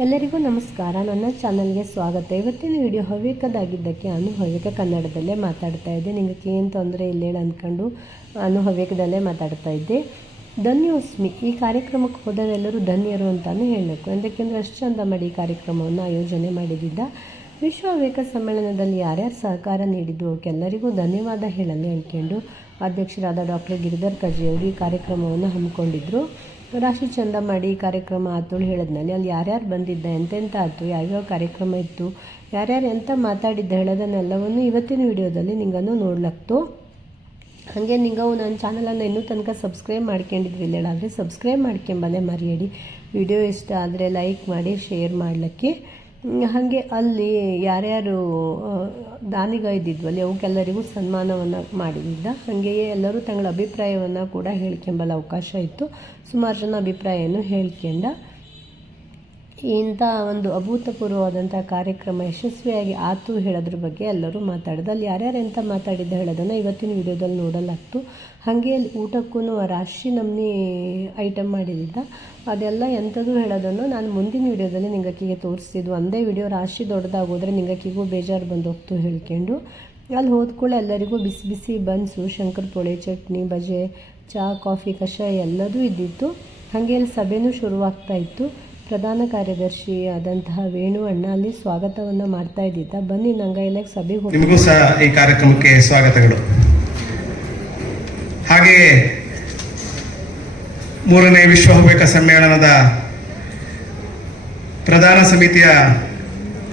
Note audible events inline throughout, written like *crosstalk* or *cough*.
ಎಲ್ಲರಿಗೂ ನಮಸ್ಕಾರ. ನನ್ನ ಚಾನಲ್ಗೆ ಸ್ವಾಗತ. ಇವತ್ತಿನ ವಿಡಿಯೋ ಹವ್ಯಕದಾಗಿದ್ದಕ್ಕೆ ನಾನು ಹವ್ಯಕ ಕನ್ನಡದಲ್ಲೇ ಮಾತಾಡ್ತಾ ಇದ್ದೆ. ನಿಮಗೆ ಏನು ತೊಂದರೆ ಇಲ್ಲ ಹೇಳಿ ಅಂದ್ಕೊಂಡು ನಾನು ಹವ್ಯಕದಲ್ಲೇ ಮಾತಾಡ್ತಾ ಇದ್ದೆ. ಧನ್ಯೋಸ್ಮಿ. ಈ ಕಾರ್ಯಕ್ರಮಕ್ಕೆ ಹೋದವರೆಲ್ಲರೂ ಧನ್ಯರು ಅಂತಲೂ ಹೇಳಬೇಕು. ಯಾಕೆಂದರೆ ಅಷ್ಟು ಚಂದ ಮಾಡಿ ಈ ಕಾರ್ಯಕ್ರಮವನ್ನು ಆಯೋಜನೆ ಮಾಡಿದ್ದ ವಿಶ್ವ ಹವ್ಯಕ ಸಮ್ಮೇಳನದಲ್ಲಿ ಯಾರ್ಯಾರು ಸಹಕಾರ ನೀಡಿದ್ದು ಅವಕ್ಕೆಲ್ಲರಿಗೂ ಧನ್ಯವಾದ ಹೇಳಲು ಹೇಳ್ಕೊಂಡು ಅಧ್ಯಕ್ಷರಾದ ಡಾಕ್ಟರ್ ಗಿರಿಧರ್ ಕಜೆಯವರು ಈ ಕಾರ್ಯಕ್ರಮವನ್ನು ಹಮ್ಮಿಕೊಂಡಿದ್ರು. ರಾಶಿ ಚಂದ ಮಾಡಿ ಕಾರ್ಯಕ್ರಮ ಆತುಳು ಹೇಳಿದ್ಮೇಲೆ ಅಲ್ಲಿ ಯಾರ್ಯಾರು ಬಂದಿದ್ದ ಎಂತೆಂಥ ಆಯ್ತು ಯಾವ್ಯಾವ ಕಾರ್ಯಕ್ರಮ ಇತ್ತು, ಯಾರ್ಯಾರು ಎಂತ ಮಾತಾಡಿದ್ದ ಹೇಳೋದನ್ನೆಲ್ಲವನ್ನು ಇವತ್ತಿನ ವಿಡಿಯೋದಲ್ಲಿ ನಿಂಗನ್ನು ನೋಡ್ಲಕ್ತು. ಹಾಗೆ ನಿಂಗೋ ನನ್ನ ಚಾನಲನ್ನು ಇನ್ನೂ ತನಕ ಸಬ್ಸ್ಕ್ರೈಬ್ ಮಾಡ್ಕೊಂಡಿದ್ವಿ ಹೇಳಾದರೆ ಸಬ್ಸ್ಕ್ರೈಬ್ ಮಾಡ್ಕೊಂಬಲ್ಲೇ ಮರೆಯಡಿ. ವಿಡಿಯೋ ಇಷ್ಟ ಆದರೆ ಲೈಕ್ ಮಾಡಿ, ಶೇರ್ ಮಾಡಲಿಕ್ಕೆ. ಹಾಗೆ ಅಲ್ಲಿ ಯಾರ್ಯಾರು ದಾನಿಗ ಇದ್ದಿದ್ವಲ್ಲಿ ಅವಕ್ಕೆಲ್ಲರಿಗೂ ಸನ್ಮಾನವನ್ನು ಮಾಡಿದ್ದ. ಹಾಗೆಯೇ ಎಲ್ಲರೂ ತಗಳ ಅಭಿಪ್ರಾಯವನ್ನು ಕೂಡ ಹೇಳ್ಕೆಂಬಲ್ಲ ಅವಕಾಶ ಇತ್ತು. ಸುಮಾರು ಜನ ಅಭಿಪ್ರಾಯವನ್ನು ಹೇಳ್ಕೊಂಡ. ಇಂಥ ಒಂದು ಅಭೂತಪೂರ್ವವಾದಂಥ ಕಾರ್ಯಕ್ರಮ ಯಶಸ್ವಿಯಾಗಿ ಆತು ಹೇಳೋದ್ರ ಬಗ್ಗೆ ಎಲ್ಲರೂ ಮಾತಾಡೋದು. ಅಲ್ಲಿ ಯಾರ್ಯಾರು ಎಂಥ ಮಾತಾಡಿದ್ದು ಹೇಳೋದನ್ನು ಇವತ್ತಿನ ವಿಡಿಯೋದಲ್ಲಿ ನೋಡಲಾಗ್ತು. ಹಾಗೆ ಅಲ್ಲಿ ಊಟಕ್ಕೂ ರಾಶಿ ನಮ್ನಿ ಐಟಮ್ ಮಾಡಿದ್ದ. ಅದೆಲ್ಲ ಎಂಥದ್ದು ಹೇಳೋದನ್ನು ನಾನು ಮುಂದಿನ ವಿಡಿಯೋದಲ್ಲಿ ನಿಂಗಕ್ಕಿಗೆ ತೋರಿಸಿದ್ದು ಒಂದೇ ವಿಡಿಯೋ ರಾಶಿ ದೊಡ್ಡದಾಗೋದ್ರೆ ನಿಂಗಕ್ಕಿಗೂ ಬೇಜಾರು ಬಂದು ಹೋಗ್ತು ಹೇಳ್ಕೊಂಡು. ಅಲ್ಲಿ ಹೋದ್ಕೊಳ್ಳೆ ಎಲ್ಲರಿಗೂ ಬಿಸಿ ಬಿಸಿ ಬನ್ಸು, ಶಂಕರ ಪೊಳೆ, ಚಟ್ನಿ, ಬಜೆ ಚಹಾ ಕಾಫಿ, ಕಷಾಯ ಎಲ್ಲದೂ ಇದ್ದಿತ್ತು. ಹಾಗೆ ಅಲ್ಲಿ ಸಭೆನೂ ಶುರುವಾಗ್ತಾ ಇತ್ತು. ಪ್ರಧಾನ ಕಾರ್ಯದರ್ಶಿ ಆದಂತಹ ವೇಣು ಅಣ್ಣ ಅಲ್ಲಿ ಸ್ವಾಗತವನ್ನು ಮಾಡ್ತಾ ಇದ್ದಿದ್ದ. ಬನ್ನಿ, ನಂಗೆ ಇಲ್ಲ ಸಭೆ ನಿಮಗೂ ಸಹ ಈ ಕಾರ್ಯಕ್ರಮಕ್ಕೆ ಸ್ವಾಗತಗಳು. ಹಾಗೆಯೇ ಮೂರನೇ ವಿಶ್ವ ಹವ್ಯಕ ಸಮ್ಮೇಳನದ ಪ್ರಧಾನ ಸಮಿತಿಯ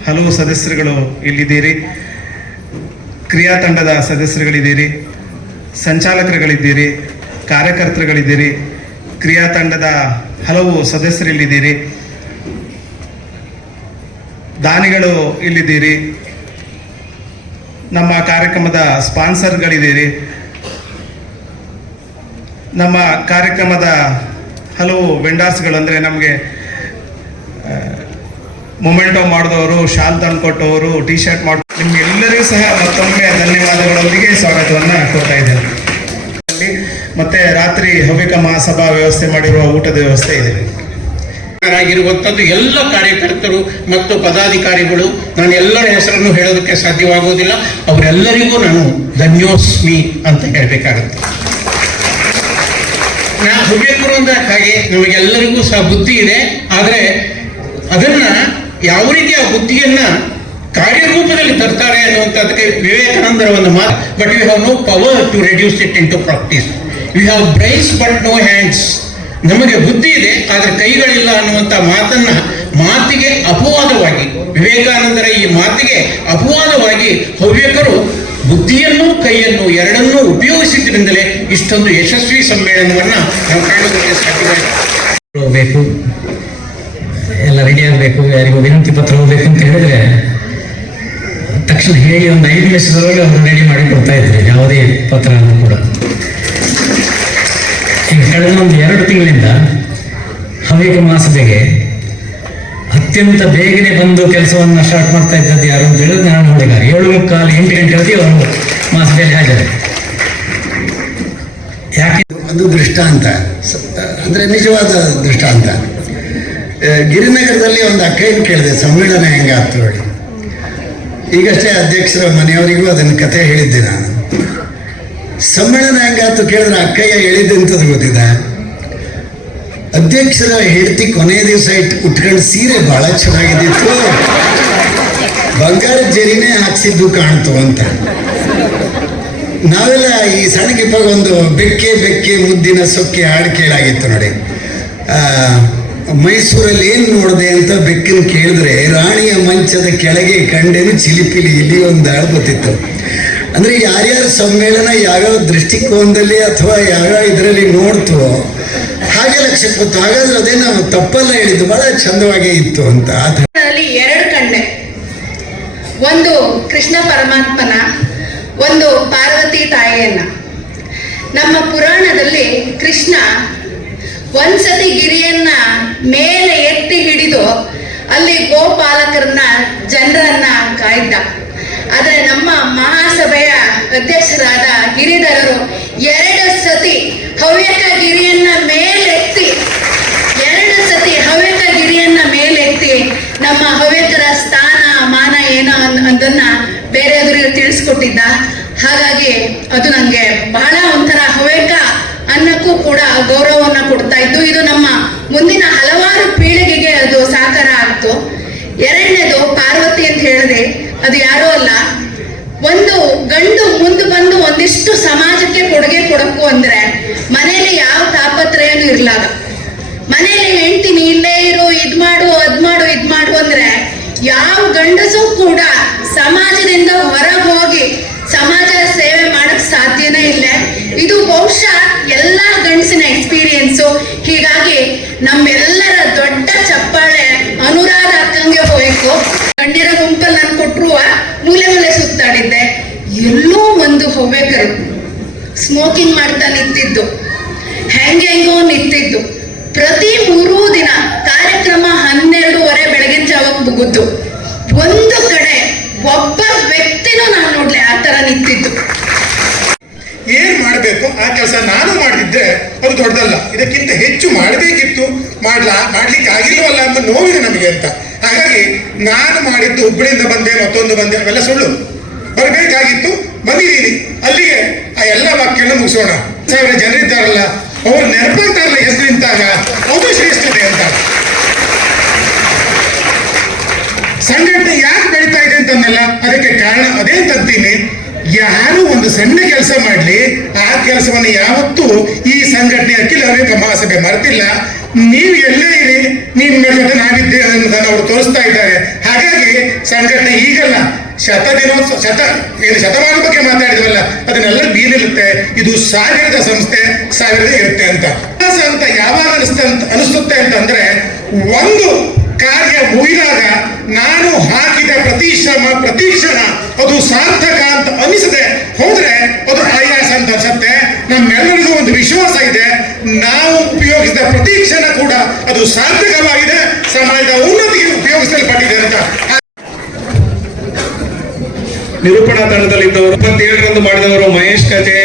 ಹಲವು ಸದಸ್ಯರುಗಳು ಇಲ್ಲಿದ್ದೀರಿ. ಕ್ರಿಯಾ ತಂಡದ ಸದಸ್ಯರುಗಳಿದ್ದೀರಿ. ಸಂಚಾಲಕರುಗಳಿದ್ದೀರಿ. ಕಾರ್ಯಕರ್ತರುಗಳಿದ್ದೀರಿ. ಕ್ರಿಯಾ ತಂಡದ ಹಲವು ಸದಸ್ಯರಿಲ್ಲಿದ್ದೀರಿ. ದಾನಿಗಳು ಇಲ್ಲಿದ್ದೀರಿ. ನಮ್ಮ ಕಾರ್ಯಕ್ರಮದ ಸ್ಪಾನ್ಸರ್ಗಳಿದ್ದೀರಿ. ನಮ್ಮ ಕಾರ್ಯಕ್ರಮದ ಹಲವು ವೆಂಡರ್ಸ್ಗಳು ಅಂದರೆ ನಮಗೆ ಮೊಮೆಂಟೋ ಮಾಡಿದವರು, ಶಾಲ್ ತಂದು ಕೊಟ್ಟವರು ಟಿ ಶರ್ಟ್ ಮಾಡಿ, ನಿಮ್ಗೆಲ್ಲರಿಗೂ ಸಹ ಮತ್ತೊಮ್ಮೆ ಧನ್ಯವಾದಗಳೊಂದಿಗೆ ಸ್ವಾಗತವನ್ನು ಕೊಡ್ತಾ ಇದ್ದೇನೆ. ಮತ್ತೆ ರಾತ್ರಿ ಹವ್ಯಕ ಮಹಾಸಭಾ ವ್ಯವಸ್ಥೆ ಮಾಡಿರುವ ಊಟದ ವ್ಯವಸ್ಥೆ ಇದೆ. ಆಗಿರುವಂಥದ್ದು ಎಲ್ಲ ಕಾರ್ಯಕರ್ತರು ಮತ್ತು ಪದಾಧಿಕಾರಿಗಳು. ನಾನು ಎಲ್ಲರ ಹೆಸರನ್ನು ಹೇಳೋದಕ್ಕೆ ಸಾಧ್ಯವಾಗುವುದಿಲ್ಲ. ಅವರೆಲ್ಲರಿಗೂ ನಾನು ಧನ್ಯೋಸ್ಮಿ ಅಂತ ಹೇಳಬೇಕಾಗುತ್ತೆ. ನಾ ಹವ್ಯಕರು ಅಂದ ಹಾಗೆ ನಮಗೆಲ್ಲರಿಗೂ ಸಹ ಬುದ್ಧಿ ಇದೆ. ಆದರೆ ಅದನ್ನ ಯಾವ ರೀತಿ ಆ ಬುದ್ಧಿಯನ್ನ ಕಾರ್ಯರೂಪದಲ್ಲಿ ತರ್ತಾರೆ ಅನ್ನುವಂಥದ್ದಕ್ಕೆ ವಿವೇಕಾನಂದರ ಒಂದು ಮಾತು but you have no power to reduce it into practice you have brains but no hands ನಮಗೆ ಬುದ್ಧಿ ಇದೆ, ಆದರೆ ಕೈಗಳಿಲ್ಲ ಅನ್ನುವಂಥ ಮಾತನ್ನ ಮಾತಿಗೆ ಅಪವಾದವಾಗಿ, ವಿವೇಕಾನಂದರ ಈ ಮಾತಿಗೆ ಅಪವಾದವಾಗಿ ಹವ್ಯಕರು ಬುದ್ಧಿಯನ್ನು ಕೈಯನ್ನು ಎರಡನ್ನೂ ಉಪಯೋಗಿಸಿದ್ದರಿಂದಲೇ ಇಷ್ಟೊಂದು ಯಶಸ್ವಿ ಸಮ್ಮೇಳನವನ್ನ ನಾವು ಎಲ್ಲ ರೆಡಿ ಆಗಬೇಕು, ಯಾರಿಗೂ ವಿನಂತಿ ಪತ್ರ ಹೋಗ್ಬೇಕು ಅಂತ ಹೇಳಿದ್ರೆ, ತಕ್ಷಣ ಹೇಳಿ ಒಂದು ಐದು ನಿಮಿಷದೊಳಗೆ ಅವರು ರೆಡಿ ಮಾಡಿ ಕೊಡ್ತಾ ಇದ್ದಾರೆ, ಯಾವುದೇ ಪತ್ರ ಕೂಡ. ಕಳೆದ ಒಂದು ಎರಡು ತಿಂಗಳಿಂದ ಹವ್ಯಕ ಮಾಸದಿಗೆ ಅತ್ಯಂತ ಬೇಗನೆ ಬಂದು ಕೆಲಸವನ್ನು ಸ್ಟಾರ್ಟ್ ಮಾಡ್ತಾ ಇದ್ದದ್ದು ಯಾರು ಅಂತ ಹೇಳಿದ್ರೆ ನಾನು ಹೊಳೆಗಾರ ಏಳು ಮುಕ್ಕಾಲು ಎಂಟು ಗಂಟೆ ಹೊತ್ತಿಗೆ ಅವರು ಮಾಸದಲ್ಲಿ ಹಾಜರು. ಯಾಕೆ? ಅದು ದೃಷ್ಟಾಂತ. ಅಂದರೆ ನಿಜವಾದ ದೃಷ್ಟಾಂತ. ಗಿರಿನಗರದಲ್ಲಿ ಒಂದು ಅಕ್ಕಯ್ಯನ ಕೇಳಿದೆ, ಸಮ್ಮೇಳನ ಹೆಂಗೆ ಹೇಳಿ. ಈಗಷ್ಟೇ ಅಧ್ಯಕ್ಷರ ಮನೆಯವರಿಗೂ ಅದನ್ನು ಕತೆ ಹೇಳಿದ್ದೆ ನಾನು. ಸಮ್ಮೇಳನ ಹೆಂಗಾಯ್ತು ಕೇಳಿದ್ರೆ ಅಕ್ಕಯ್ಯ ಹೇಳಿದ್ದಂಥದ್ದು ಗೊತ್ತಿದೆ? ಅಧ್ಯಕ್ಷರ ಹೆಂಡತಿ ಕೊನೆಯ ದಿವಸ ಇಟ್ಟು ಉಟ್ಕೊಂಡು ಸೀರೆ ಬಹಳ ಚೆನ್ನಾಗಿದ್ದಿತ್ತು. ಬಂಗಾರ ಜರಿನೇ ಹಾಕ್ಸಿದ್ದು ಕಾಣ್ತು ಅಂತ. ನಾವೆಲ್ಲ ಈ ಸಣ್ಣಗಿಪ್ಪಾಗ ಒಂದು ಬೆಕ್ಕೆ ಬೆಕ್ಕೆ ಮುದ್ದಿನ ಸೊಕ್ಕೆ ಹಾಡು ಕೇಳಾಗಿತ್ತು ನೋಡಿ. ಮೈಸೂರಲ್ಲಿ ಏನು ನೋಡಿದೆ ಅಂತ ಬೆಕ್ಕಿನ ಕೇಳಿದ್ರೆ ರಾಣಿಯ ಮಂಚದ ಕೆಳಗೆ ಕಂಡೇನು ಚಿಲಿಪಿಲಿ ಇಲ್ಲಿ ಒಂದು ಹಾಡು ಗೊತ್ತಿತ್ತು ಅಂದ್ರೆ ಯಾರ್ಯಾರ ಸಮ್ಮೇಳನ ಯಾವ್ಯಾವ ದೃಷ್ಟಿಕೋನದಲ್ಲಿ ಅಥವಾ ಯಾವ್ಯಾವ ಇದರಲ್ಲಿ ನೋಡ್ತೋ ಹಾಗೆ ಲಕ್ಷ್ಯಕ್ಕೆ ಗೊತ್ತು. ಹಾಗಾದ್ರೆ ಅದೇ ನಾವು ತಪ್ಪಲ್ಲ ಹೇಳಿದ್ದು ಬಹಳ ಚಂದವಾಗೇ ಇತ್ತು ಅಂತ. ಎರಡು ಕಣ್ಣೆ. ಒಂದು ಕೃಷ್ಣ ಪರಮಾತ್ಮನ, ಒಂದು ಪಾರ್ವತಿ ತಾಯಿಯನ್ನ. ನಮ್ಮ ಪುರಾಣದಲ್ಲಿ ಕೃಷ್ಣ ಒಂದ್ಸತಿ ಗಿರಿಯನ್ನ ಮೇಲೆ ಎತ್ತಿ ಹಿಡಿದು ಅಲ್ಲಿ ಗೋಪಾಲಕರನ್ನ, ಜನರನ್ನ ಕಾಯ್ದ. ಆದ್ರೆ ನಮ್ಮ ಮಹಾಸಭೆಯ ಅಧ್ಯಕ್ಷರಾದ ಗಿರಿಧರರು ಎರಡು ಸತಿ ಹವ್ಯಕ ಗಿರಿಯನ್ನ ಮೇಲೆತ್ತಿ, ಎರಡು ಸತಿ ಹವ್ಯಕ ಗಿರಿಯನ್ನ ಮೇಲೆತ್ತಿ ಹವ್ಯಕರ ಸ್ಥಾನ, ಮಾನ ಏನೋ ಅದನ್ನ ಬೇರೆಯವರಿಗೆ ತಿಳಿಸ್ಕೊಟ್ಟಿದ್ದ. ಹಾಗಾಗಿ ಅದು ನನಗೆ ಬಹಳ ಒಂಥರ ಹವ್ಯಕ ಅನ್ನಕ್ಕೂ ಕೂಡ ಗೌರವವನ್ನ ಕೊಡ್ತಾ ಇತ್ತು ಇದು ನಮ್ಮ ಮುಂದಿನ ಹಲವಾರು ಪೀಳಿಗೆಗೆ ಅದು ಸಾಕಾರ ಆಗ್ತು. ಎರಡನೇದು ಪಾರ್ವತಿ ಅಂತ ಹೇಳಿದೆ. ಅದು ಯಾರೂ ಅಲ್ಲ. ಒಂದು ಗಂಡು ಮುಂದೆ ಬಂದು ಒಂದಿಷ್ಟು ಸಮಾಜಕ್ಕೆ ಕೊಡುಗೆ ಕೊಡಕ್ಕು ಅಂದ್ರೆ ಮನೆಯಲ್ಲಿ ಯಾವ ತಾಪತ್ರಯನೂ ಇರ್ಲಾಗ. ಮನೆಯಲ್ಲಿ ಹೆಂಡ್ತೀನಿ ಇಲ್ಲೇ ಇರು, ಇದ್ ಮಾಡು, ಅದ್ ಮಾಡು, ಇದ್ ಮಾಡು ಅಂದ್ರೆ ಯಾವ ಗಂಡಸು ಕೂಡ ಸಮಾಜದಿಂದ ಹೊರಗೆ ಹೋಗಿ ಸಮಾಜ ಸೇವೆ ಮಾಡಕ್ ಸಾಧ್ಯನೇ ಇಲ್ಲ. ಇದು ಬಹುಶಃ ಎಲ್ಲ ಗಂಡಸಿನ ಎಕ್ಸ್ಪೀರಿಯನ್ಸು ಹೀಗಾಗಿ ನಮ್ಮೆಲ್ಲರ ದೊಡ್ಡ ಚಪ್ಪಾಳೆ ಅನುರಾಧ ಅಕ್ಕಂಗೆ ಹೋಯ್ತು. ಗಣ್ಯರ ಗುಂಪಲ್ಲಿ ನಾನು ಕೊಟ್ರುವ ಮೂಲೆ ಮೂಲೆ ಸುತ್ತಾಡಿದ್ದೆ. ಎಲ್ಲೂ ಒಂದು ಹೋಗ್ಬೇಕರು ಸ್ಮೋಕಿಂಗ್ ಮಾಡ್ತಾ ನಿಂತಿದ್ದು. ಹ್ಯಾಂಗ್ ಹೆಂಗೋ ನಿಂತಿದ್ದು. ಪ್ರತಿ ಮೂರೂ ದಿನ ಕಾರ್ಯಕ್ರಮ ಹನ್ನೆರಡೂವರೆ ಬೆಳಗಿನ ಜಾವಕ್ಕೆ ಮುಗಿದ್ದು ಒಂದು ಕಡೆ ಒಬ್ಬ ವ್ಯಕ್ತಿನೂ ನಾನು ನೋಡ್ಲಿ ಆ ತರ ನಿಂತಿದ್ದು. ಏನ್ ಮಾಡಬೇಕು ಆ ಕೆಲಸ ನಾನು ಮಾಡಿದ್ರೆ ಅದು ದೊಡ್ಡದಲ್ಲ. ಇದಕ್ಕಿಂತ ಹೆಚ್ಚು ಮಾಡಬೇಕಿತ್ತು, ಮಾಡ್ಲಾ, ಮಾಡ್ಲಿಕ್ಕೆ ಆಗಿಲ್ವಲ್ಲ ಎಂಬ ನೋವಿದೆ ನಮಗೆ ಅಂತ. ಹಾಗಾಗಿ ನಾನು ಮಾಡಿದ್ದು ಹುಬ್ಬಳ್ಳಿಯಿಂದ ಬಂದೆ, ಮತ್ತೊಂದು ಬಂದೆ, ಅವೆಲ್ಲ ಸುಳ್ಳು. ಬರಬೇಕಾಗಿತ್ತು, ಬಂದಿದ್ದೀನಿ. ಅಲ್ಲಿಗೆ ಆ ಎಲ್ಲ ವಾಕ್ಯನ ಮುಗಿಸೋಣ. ಸಾವಿರ ಜನರಿದ್ದಾರಲ್ಲ, ಅವ್ರು ನೆನಪಾಗ್ತಾರಲ್ಲ ಹೆಸರು ನಿಂತಾಗ. ಅವರು ಶ್ರೇಷ್ಠತೆ ಅಂತ. ಸಂಘಟನೆ ಯಾಕೆ ಬೆಳೀತಾ ಇದೆ ಅಂತಂದಲ್ಲ, ಅದಕ್ಕೆ ಕಾರಣ ಅದೇ ತಂತೀನಿ ಯಾರು ಒಂದು ಸಣ್ಣ ಕೆಲಸ ಮಾಡ್ಲಿ, ಆ ಕೆಲಸವನ್ನು ಯಾವತ್ತೂ ಈ ಸಂಘಟನೆ ಅಖಿಲ ಹವ್ಯಕ ಮಹಾಸಭೆ ಮರೆತಿಲ್ಲ. ನೀವು ಎಲ್ಲೇ ಇರಿ ನಿಮ್ಮ ಜೊತೆ ನಾವಿದ್ದೇವೆ ಅನ್ನೋದನ್ನು ಅವರು ತೋರಿಸ್ತಾ ಇದ್ದಾರೆ. ಹಾಗಾಗಿ ಸಂಘಟನೆ ಈಗಲ್ಲ, ಶತ ದಿನೋತ್ಸವ, ಶತ, ಏನು ಶತಮಾನ ಬಗ್ಗೆ ಮಾತಾಡಿದ್ವಲ್ಲ, ಅದನ್ನೆಲ್ಲ ಬೀರಿರುತ್ತೆ ಇದು ಸಾವಿರದ ಸಂಸ್ಥೆ, ಸಾವಿರದ ಇರುತ್ತೆ ಅಂತ. ಅಂತ ಯಾವಾಗ ಅನಿಸ್ತಂತ ಅನಿಸುತ್ತೆ ಅಂತಂದ್ರೆ, ಒಂದು ಕಾರ್ಯ ಮುಗಿದಾಗ ನಾನು ಹಾಕಿದ ಪ್ರತಿ ಶ್ರಮ ಪ್ರತಿ ಕ್ಷಣ ಅದು ಸಾರ್ಥಕ ಅಂತ ಅನಿಸದೆ ಹೋದ್ರೆ ಅದು ಆಯಾಸ ಅಂತ ಅನ್ಸುತ್ತೆ ನಮ್ಮೆಲ್ಲರಿಗೂ ಒಂದು ವಿಶ್ವಾಸ ಇದೆ. ನಾವು ಉಪಯೋಗಿಸಿದ ಪ್ರತಿ ಕ್ಷಣ ಕೂಡ ಅದು ಸಾರ್ಥಕವಾಗಿದೆ. ಸಮಾಜದ ಉನ್ನತಿಗೆ ಉಪಯೋಗಿಸಲ್ಪಟ್ಟಿದೆ ಅಂತ. ನಿರೂಪಣಾ ತಂಡದಲ್ಲಿದ್ದವರು ಇಪ್ಪತ್ತೇಳರಂದು ಮಾಡಿದವರು ಮಹೇಶ್ ಕಜೆ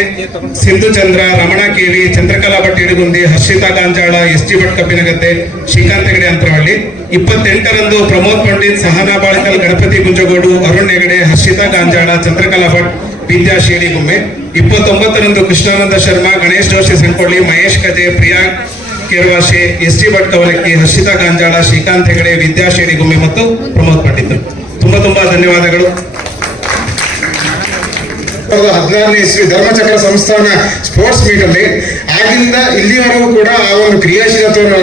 ಸಿಂಧು ಚಂದ್ರ ರಮಣ ಕೇಳಿ ಚಂದ್ರಕಲಾ ಭಟ್ ಇಡಗುಂದಿ ಹರ್ಷಿತಾ ಗಾಂಜಾಳ, ಎಸ್ ಜಿ ಭಟ್ ಕಬ್ಬಿನಗದ್ದೆ, ಶ್ರೀಕಾಂತ್ ಹೆಗಡೆ ಅಂತರಹಳ್ಳಿ ಇಪ್ಪತ್ತೆಂಟರಂದು ಪ್ರಮೋದ್ ಪಂಡಿತ್, ಸಹನಾ ಬಾಳಕಲ್, ಗಣಪತಿ ಗುಂಜಗೋಡು ಅರುಣ್ ಹೆಗಡೆ ಹರ್ಷಿತಾ ಗಾಂಜಾಳ, ಚಂದ್ರಕಲಾ ಭಟ್, ವಿದ್ಯಾ ಶೇಡಿಗುಮ್ಮೆ ಇಪ್ಪತ್ತೊಂಬತ್ತರಂದು ಕೃಷ್ಣಾನಂದ ಶರ್ಮಾ, ಗಣೇಶ್ ಜೋಶಿ ಸಂಕೊಳ್ಳಿ, ಮಹೇಶ್ ಕಜೆ ಪ್ರಿಯಾಂಕ್ ಕೇರ್ವಾಶೆ ಎಸ್ ಟಿ ಭಟ್ ಕವಲಕ್ಕಿ, ಹರ್ಷಿತಾ ಗಾಂಜಾಳ, ಶ್ರೀಕಾಂತ್ ಹೆಗಡೆ, ವಿದ್ಯಾ ಮತ್ತು ಪ್ರಮೋದ್ ಪಂಡಿತ್. ತುಂಬಾ ತುಂಬಾ ಧನ್ಯವಾದಗಳು. ಹದಿನಾರನೇ ಇಸ್ವಿ ಧರ್ಮಚಕ್ರ ಸಂಸ್ಥಾನ ಸ್ಪೋರ್ಟ್ಸ್ ಮೀಟ್ ಅಲ್ಲಿ, ಆಗಿಂದ ಇಲ್ಲಿವರೆಗೂ ಕೂಡ ಆ ಒಂದು ಕ್ರಿಯಾಶೀಲತೆಯನ್ನು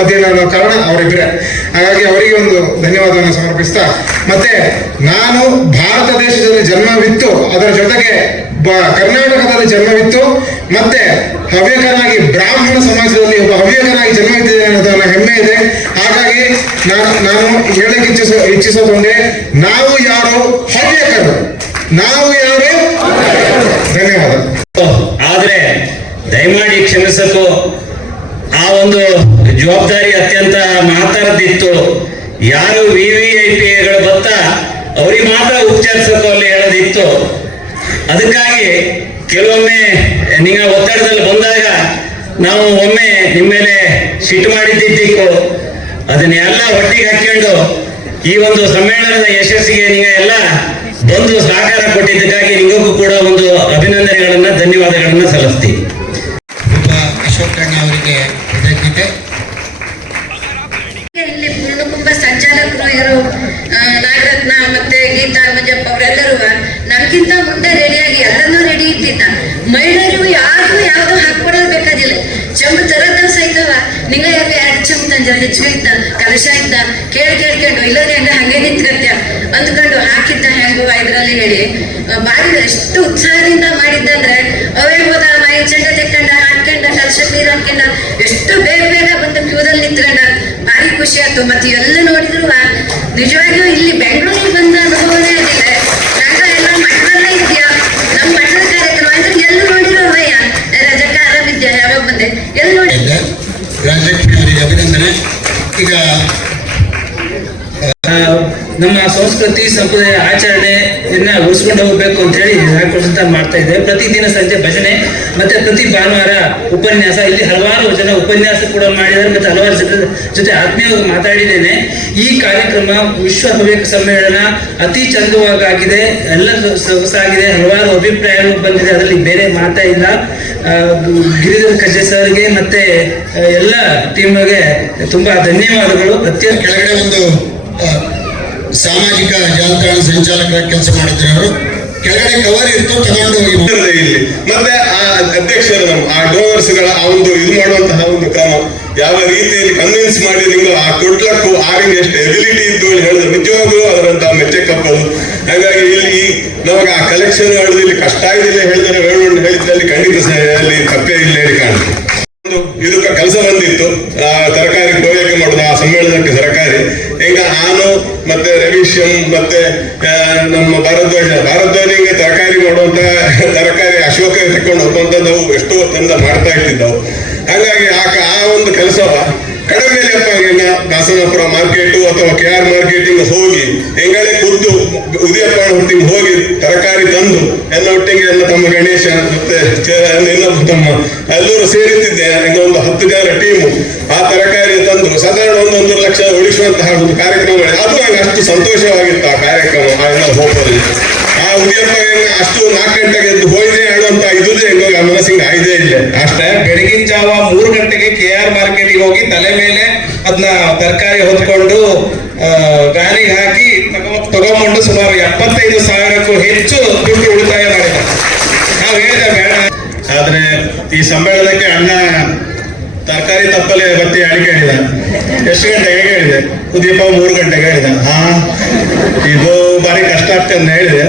ಅನ್ನೋ ಕಾರಣ ಅವರಿಬ್ಬರೇ ಹಾಗಾಗಿ ಅವರಿಗೆ ಒಂದು ಧನ್ಯವಾದವನ್ನು ಸಮರ್ಪಿಸ್ತಾ, ಮತ್ತೆ ನಾನು ಭಾರತ ದೇಶದಲ್ಲಿ ಜನ್ಮವಿತ್ತು, ಅದರ ಜೊತೆಗೆ ಕರ್ನಾಟಕದಲ್ಲಿ ಜನ್ಮವಿತ್ತು, ಮತ್ತೆ ಹವ್ಯಕನಾಗಿ ಬ್ರಾಹ್ಮಣ ಸಮಾಜದಲ್ಲಿ ಒಬ್ಬ ಹವ್ಯಕನಾಗಿ ಜನ್ಮವಿದ್ದಿದೆ ಅನ್ನೋದನ್ನ ಹೆಮ್ಮೆ ಇದೆ. ಹಾಗಾಗಿ ನಾನು ನಾನು ಹೇಳಕ್ಕೆ ಇಚ್ಛಿಸೋ ಇಚ್ಛಿಸೋದೊಂದೇ ನಾವು ಯಾರು ಹವ್ಯಕರು. ನಾವು ಯಾರು ಧನ್ಯವಾದ. ಆದ್ರೆ ದಯಮಾಡಿ ಕ್ಷಮಿಸಬೇಕು ಆ ಒಂದು ಜವಾಬ್ದಾರಿ ಅತ್ಯಂತ ಮಹತ್ತರದಿತ್ತು ಯಾರು ವಿ ವಿ ಐ ಪಿ ಗಳು ಬರ್ತಾ ಅವ್ರಿಗೆ ಮಾತ್ರ ಉಪಚರಿಸಬೇಕು ಅಲ್ಲಿ ಹೇಳೋದಿತ್ತು. ಅದಕ್ಕಾಗಿ ಕೆಲವೊಮ್ಮೆ ನಿಮ್ಮ ಒತ್ತಡದಲ್ಲಿ ಬಂದಾಗ ನಾವು ಒಮ್ಮೆ ನಿಮ್ಮ ಮೇಲೆ ಸಿಟ್ಟು ಮಾಡಿದ್ದಿದ್ದಕ್ಕೂ ಅದನ್ನೆಲ್ಲ ಒಟ್ಟಿಗೆ ಹಾಕೊಂಡು ಈ ಒಂದು ಸಮ್ಮೇಳನದ ಯಶಸ್ಸಿಗೆ ನೀವು ಎಲ್ಲ ಬಂದು ಸಹಕಾರ ಕೊಟ್ಟಿದ್ದಕ್ಕಾಗಿ ನಿಮಗೂ ಕೂಡ ಒಂದು ಅಭಿನಂದನೆಗಳನ್ನ, ಧನ್ಯವಾದಗಳನ್ನ ಸಲ್ಲಿಸ್ತೀವಿ ಬಾರಿ ಎಷ್ಟು ಉತ್ಸಾಹದಿಂದ ಮಾಡಿದ್ದಂದ್ರೆ ಅವೇ ಹೋದ ಮೈ ಚಂಡ ತೆಕ್ಕಂಡ ಹಾಕೊಂಡ ಕಲಶ ನೀರು ಹಾಕೊಂಡ ಎಷ್ಟು ಬೇಗ ಬೇಗ ಬಂದು ಕ್ಯೂದಲ್ಲಿ ನಿಂತ್ಕೊಂಡ, ಭಾರಿ ಖುಷಿ ಆಯ್ತು. ಮತ್ತೆ ಎಲ್ಲ ನೋಡಿದ್ರು ನಿಜವಾಗಿಯೂ ಇಲ್ಲಿ ಬೆಂಗಳೂರಿಗೆ ಬಂದ ಅನುಭವನೇ ಇದೆ ಎಲ್ಲ ಮಠದಲ್ಲೇ ನಮ್ಮ ಮಠದ ಕಾರ್ಯಕ್ರಮ ಬಂದೆ? ಎಲ್ಲಿ ನೋಡಿ ಅಭಿನಂದನೆ. ಈಗ ನಮ್ಮ ಸಂಸ್ಕೃತಿ, ಸಂಪ್ರದಾಯ ಆಚರಣೆಯನ್ನ ಉಳಿಸ್ಕೊಂಡು ಹೋಗ್ಬೇಕು ಅಂತ ಹೇಳಿ ಹಾಕೊಳ್ತಾ ಮಾಡ್ತಾ ಇದ್ದೇವೆ ಪ್ರತಿದಿನ ಸಂಜೆ ಭಜನೆ ಮತ್ತೆ ಪ್ರತಿ ಭಾನುವಾರ ಉಪನ್ಯಾಸ. ಇಲ್ಲಿ ಹಲವಾರು ಜನ ಉಪನ್ಯಾಸ ಕೂಡ ಮಾಡಿದ್ದಾರೆ ಮತ್ತೆ ಹಲವಾರು ಜನ ಜೊತೆ ಆತ್ಮೀಯವಾಗಿ ಮಾತಾಡಿದ್ದೇನೆ. ಈ ಕಾರ್ಯಕ್ರಮ ವಿಶ್ವ ಹವ್ಯಕ ಸಮ್ಮೇಳನ ಅತಿ ಚಂದವಾಗಿದೆ ಎಲ್ಲ ಸೊಗಸಾಗಿದೆ. ಹಲವಾರು ಅಭಿಪ್ರಾಯಗಳು ಬಂದಿದೆ. ಅದರಲ್ಲಿ ಬೇರೆ ಮಾತಾ ಇಲ್ಲ. ಗಿರಿಧರ್ ಖಜೆ ಸರ್ಗೆ ಮತ್ತೆ ಎಲ್ಲ ಟೀಮ್ಗೆ ತುಂಬಾ ಧನ್ಯವಾದಗಳು. ಅತ್ಯಂತ ಕೆಳಗಡೆ ಒಂದು ಸಾಮಾಜಿಕ ಜಾಲತಾಣ ಸಂಚಾಲಕರ ಕೆಲಸ ಮಾಡಿದ್ರು ಅವರು ಕೆಳಗಡೆ ಕವರ್ ಇತ್ತು ತಗೊಂಡು ಇಲ್ಲಿ ಮತ್ತೆ ಆ ಅಧ್ಯಕ್ಷರು ನಮ್ಮ, ಆ ಡ್ರೋವರ್ಸ್ಗಳ ಆ ಒಂದು ಇದು ಮಾಡುವಂತಹ ಒಂದು ಕ್ರಮ, ಯಾವ ರೀತಿಯಲ್ಲಿ ಕನ್ವಿನ್ಸ್ ಮಾಡಿ ನಿಮ್ಗೆ ಆ ಕೊಡ್ಲಕ್ಕೂ ಆರಿಂಗ್ ಎಷ್ಟು ಎಬಿಲಿಟಿ ಇದ್ದು ಅಂತ ಹೇಳಿದ್ರೆ. ನಿಜವಾಗ್ಲೂ ಅದರಂತಹ ಮೆಚ್ಚಕ್ಕಪ್ಪದು ಹಾಗಾಗಿ ಇಲ್ಲಿ ನಮಗೆ ಆ ಕಲೆಕ್ಷನ್ ಹೇಳುದು ಇಲ್ಲಿ ಕಷ್ಟ ಆಗಿದೆ ಹೇಳಿದರೆ ಹೇಳುವಂತ ಅಲ್ಲಿ ಖಂಡಿತ ಅಲ್ಲಿ ತಪ್ಪೇ ಇಲ್ಲ ಹೇಳಿ ಕಾಣುತ್ತೆ ಒಂದು ಇದು ಕೆಲಸ ಬಂದಿತ್ತು. ತರಕಾರಿ ಪೂರೈಕೆ ಮಾಡುದು, ಆ ಸಮ್ಮೇಳನಕ್ಕೆ ತರಕಾರಿ. ಈಗ ನಾನು ಮತ್ತೆ ರವೀಶಂ ಮತ್ತೆ ನಮ್ಮ ಭಾರದ್ವಾಜ. ಭಾರದ್ವಾಜಿಗೆ ತರಕಾರಿ ಮಾಡುವಂತ *laughs* ತರಕಾರಿ ಅಶೋಕ ತಕೊಂಡು ಹೋಗುವಂತದ್ದು ಎಷ್ಟೋ ತಂದ ಮಾಡ್ತಾ ಇರ್ತಿದ್ದವು ಹಾಗಾಗಿ ಆ ಒಂದು ಕೆಲಸವ ಕಡಿಮೆ ಲೆಪ್ಪಾಗಿನ ದಾಸನಪುರ ಮಾರ್ಕೆಟ್ ಅಥವಾ ಕೆ ಆರ್ ಮಾರ್ಕೆಟಿಂಗ್ ಹೋಗಿ ಹೆಂಗಳೇ ಖುದ್ದು ಉದಯಪ್ಪ ಒಟ್ಟಿಗೆ ಹೋಗಿ ತರಕಾರಿ ತಂದು ಎಲ್ಲ ಒಟ್ಟಿಗೆ ಎಲ್ಲ ತಮ್ಮ ಗಣೇಶ ಮತ್ತೆ ತಮ್ಮ ಎಲ್ಲರೂ ಸೇರುತ್ತಿದ್ದೆ ಈಗ ಒಂದು ಹತ್ತು ಜನ ಟೀಮು ಆ ತರಕಾರಿ ತಂದು ಸಾಧಾರಣ ಒಂದೊಂದು ಒಂದು ಲಕ್ಷ ಉಳಿಸುವಂತಹ ಒಂದು ಕಾರ್ಯಕ್ರಮ. ಅದು ನನಗೆ ಅಷ್ಟು ಸಂತೋಷವಾಗಿತ್ತು ಆ ಕಾರ್ಯಕ್ರಮ, ಆ ಎಲ್ಲ ಹೋಗೋದಲ್ಲಿ ಆ ಉದಯಪ್ಪ ಅಷ್ಟು ನಾಲ್ಕು ಗಂಟೆಗೆ ಎದ್ದು ಹೋಯ್ದೆ ಹೇಳುವಂತ ಇದುದೇ ಹೆಂಗ ಮನಸ್ಸಿಗೆ ಆಯ್ದೇ ಇಲ್ಲ. ಅಷ್ಟೇ, ಬೆಳಗಿನ ಜಾವ ಮೂರು ಗಂಟೆಗೆ ಕೆ ಆರ್ ಮಾರ್ಕೆಟ್ಗೆ ಹೋಗಿ ತಲೆ ಮೇಲೆ ಅದನ್ನ ತರಕಾರಿ ಹೊತ್ಕೊಂಡು ವ್ಯಾನಿಗೆ ಹಾಕಿ ತಗೊಂಡು ಸುಮಾರು ಎಪ್ಪತ್ತೈದು ಸಾವಿರಕ್ಕೂ ಹೆಚ್ಚು ದುಡ್ಡು ಉಳಿತಾಯ ಮಾಡಿದ. ನಾವು ಹೇಳಿದೆ ಬೇಡ. ಆದ್ರೆ ಈ ಸಮ್ಮೇಳನಕ್ಕೆ ಅಣ್ಣ ತರಕಾರಿ ತಪ್ಪಲೆ ಬತ್ತಿ ಅಡಿಕೆ ಹೇಳಿದ? ಎಷ್ಟು ಗಂಟೆಗೆ ಹೇಳಿದೆ? ಉದೀಪ ಮೂರು ಗಂಟೆಗೆ ಹೇಳಿದ. ಹಾ, ಇದು ಬಾರಿ ಕಷ್ಟ ಆಗ್ತದೆ ಹೇಳಿದೆ.